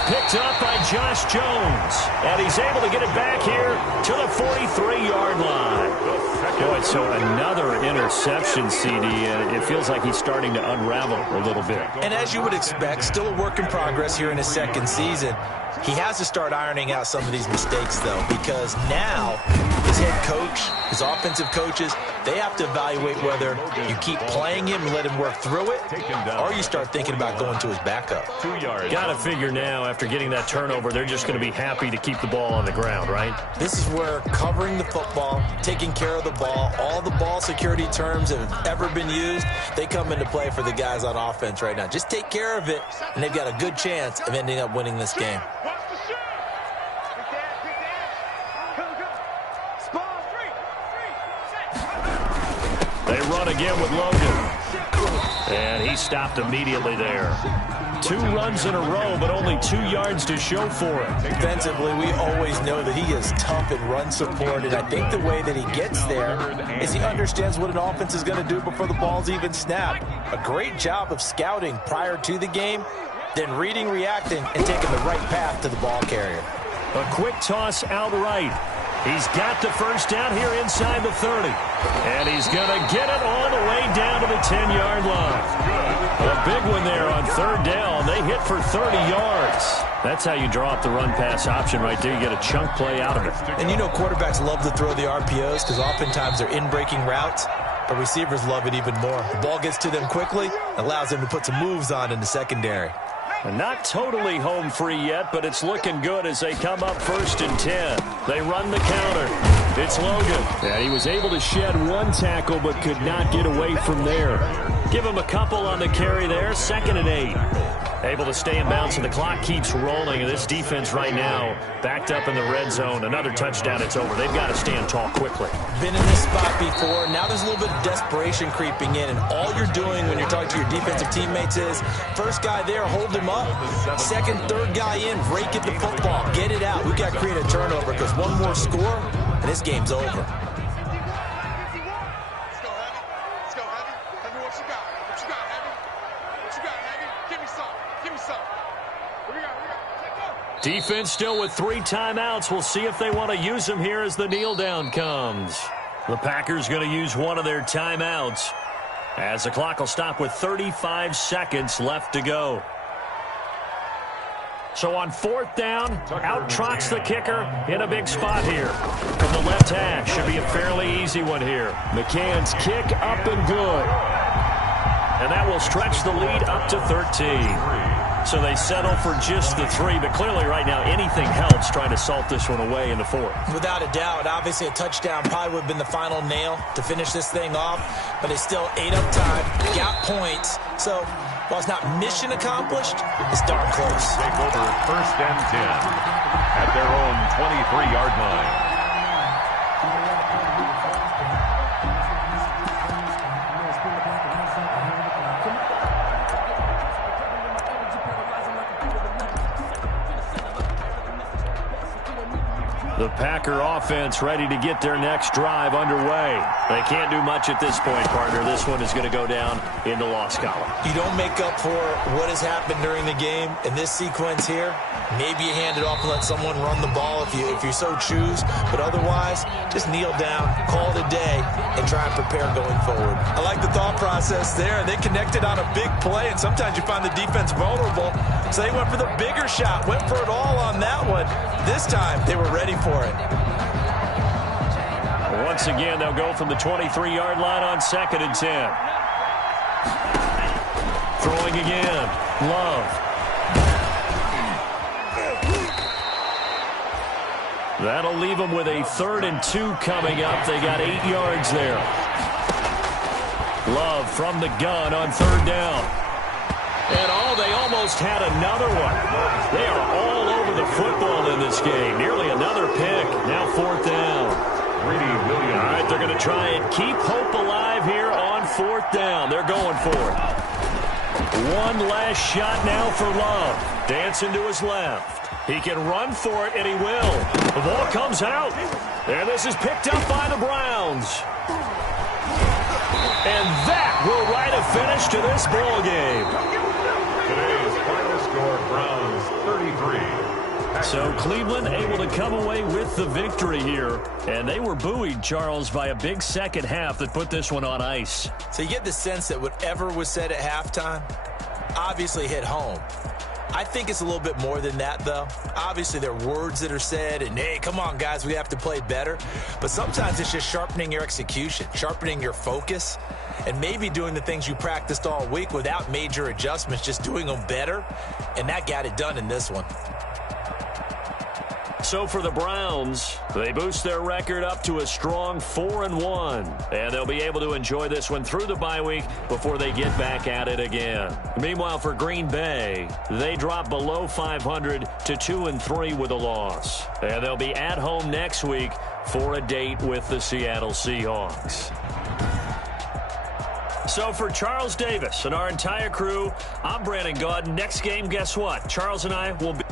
Picked up by Josh Jones. And he's able to get it back here to the 43-yard line. Boy, so another interception, CD. It feels like he's starting to unravel a little bit. And as you would expect, still a work in progress here in his second season. He has to start ironing out some of these mistakes, though, because now his head coach, his offensive coaches, they have to evaluate whether you keep playing him and let him work through it, or you start thinking about going to his backup. 2 yards. Got to figure now, after getting that turnover, they're just going to be happy to keep the ball on the ground, right? This is where covering the football, taking care of the ball, all the ball security terms that have ever been used, they come into play for the guys on offense right now. Just take care of it, and they've got a good chance of ending up winning this game. They run again with Logan. And he stopped immediately there. 2 runs in a row, but only 2 yards to show for it. Defensively, we always know that he is tough in run support, and I think the way that he gets there is he understands what an offense is going to do before the ball's even snapped. A great job of scouting prior to the game, then reading, reacting, and taking the right path to the ball carrier. A quick toss outright. He's got the first down here inside the 30. And he's going to get it all the way down to the 10-yard line. A big one there on 3rd down. They hit for 30 yards. That's how you draw up the run-pass option right there. You get a chunk play out of it. And you know quarterbacks love to throw the RPOs because oftentimes they're in-breaking routes, but receivers love it even more. The ball gets to them quickly, allows them to put some moves on in the secondary. And not totally home free yet, but it's looking good as they come up 1st and 10. They run the counter. It's Logan. And he was able to shed 1 tackle, but could not get away from there. Give him a couple on the carry there. 2nd and 8. Able to stay in bounds, and the clock keeps rolling. And this defense right now backed up in the red zone. Another touchdown, it's over. They've got to stand tall quickly. Been in this spot before. Now there's a little bit of desperation creeping in, and all you're doing when you're talking to your defensive teammates is first guy there, hold him up. 2nd, 3rd guy in, rake at the football. Get it out. We've got to create a turnover because one more score, and this game's over. Defense still with 3 timeouts. We'll see if they want to use them here as the kneel down comes. The Packers going to use one of their timeouts as the clock will stop with 35 seconds left to go. So on 4th down, out trots the kicker in a big spot here. From the left hash, should be a fairly easy one here. McCann's kick up and good. And that will stretch the lead up to 13. So they settle for just the 3, but clearly right now anything helps trying to salt this one away in the 4th. Without a doubt, obviously a touchdown probably would have been the final nail to finish this thing off, but they still ate up time, got points. So while it's not mission accomplished, it's darn close. Take over 1st and 10 at their own 23-yard line. The Packer offense ready to get their next drive underway. They can't do much at this point, partner. This one is going to go down in the loss column. You don't make up for what has happened during the game in this sequence here. Maybe you hand it off and let someone run the ball if you so choose. But otherwise, just kneel down, call it a day, and try and prepare going forward. I like the thought process there. They connected on a big play, and sometimes you find the defense vulnerable. So they went for the bigger shot, went for it all on that one. This time, they were ready for it. Once again, they'll go from the 23-yard line on 2nd and 10. Throwing again. Love. That'll leave them with a 3rd and 2 coming up. They got 8 yards there. Love from the gun on 3rd down. And they almost had another one. They are all over the football in this game. Nearly another pick. Now 4th down. All right, they're going to try and keep hope alive here on 4th down. They're going for it. One last shot now for Love. Dancing to his left. He can run for it, and he will. The ball comes out. And this is picked up by the Browns. And that will write a finish to this ball game. Today's final score, Browns 33. So Cleveland able to come away with the victory here. And they were buoyed, Charles, by a big second half that put this one on ice. So you get the sense that whatever was said at halftime obviously hit home. I think it's a little bit more than that, though. Obviously, there are words that are said, and, hey, come on, guys, we have to play better. But sometimes it's just sharpening your execution, sharpening your focus, and maybe doing the things you practiced all week without major adjustments, just doing them better. And that got it done in this one. So for the Browns, they boost their record up to a strong 4-1. And they'll be able to enjoy this one through the bye week before they get back at it again. Meanwhile, for Green Bay, they drop below 500 to 2-3 with a loss. And they'll be at home next week for a date with the Seattle Seahawks. So for Charles Davis and our entire crew, I'm Brandon Gaudin. Next game, guess what? Charles and I will be...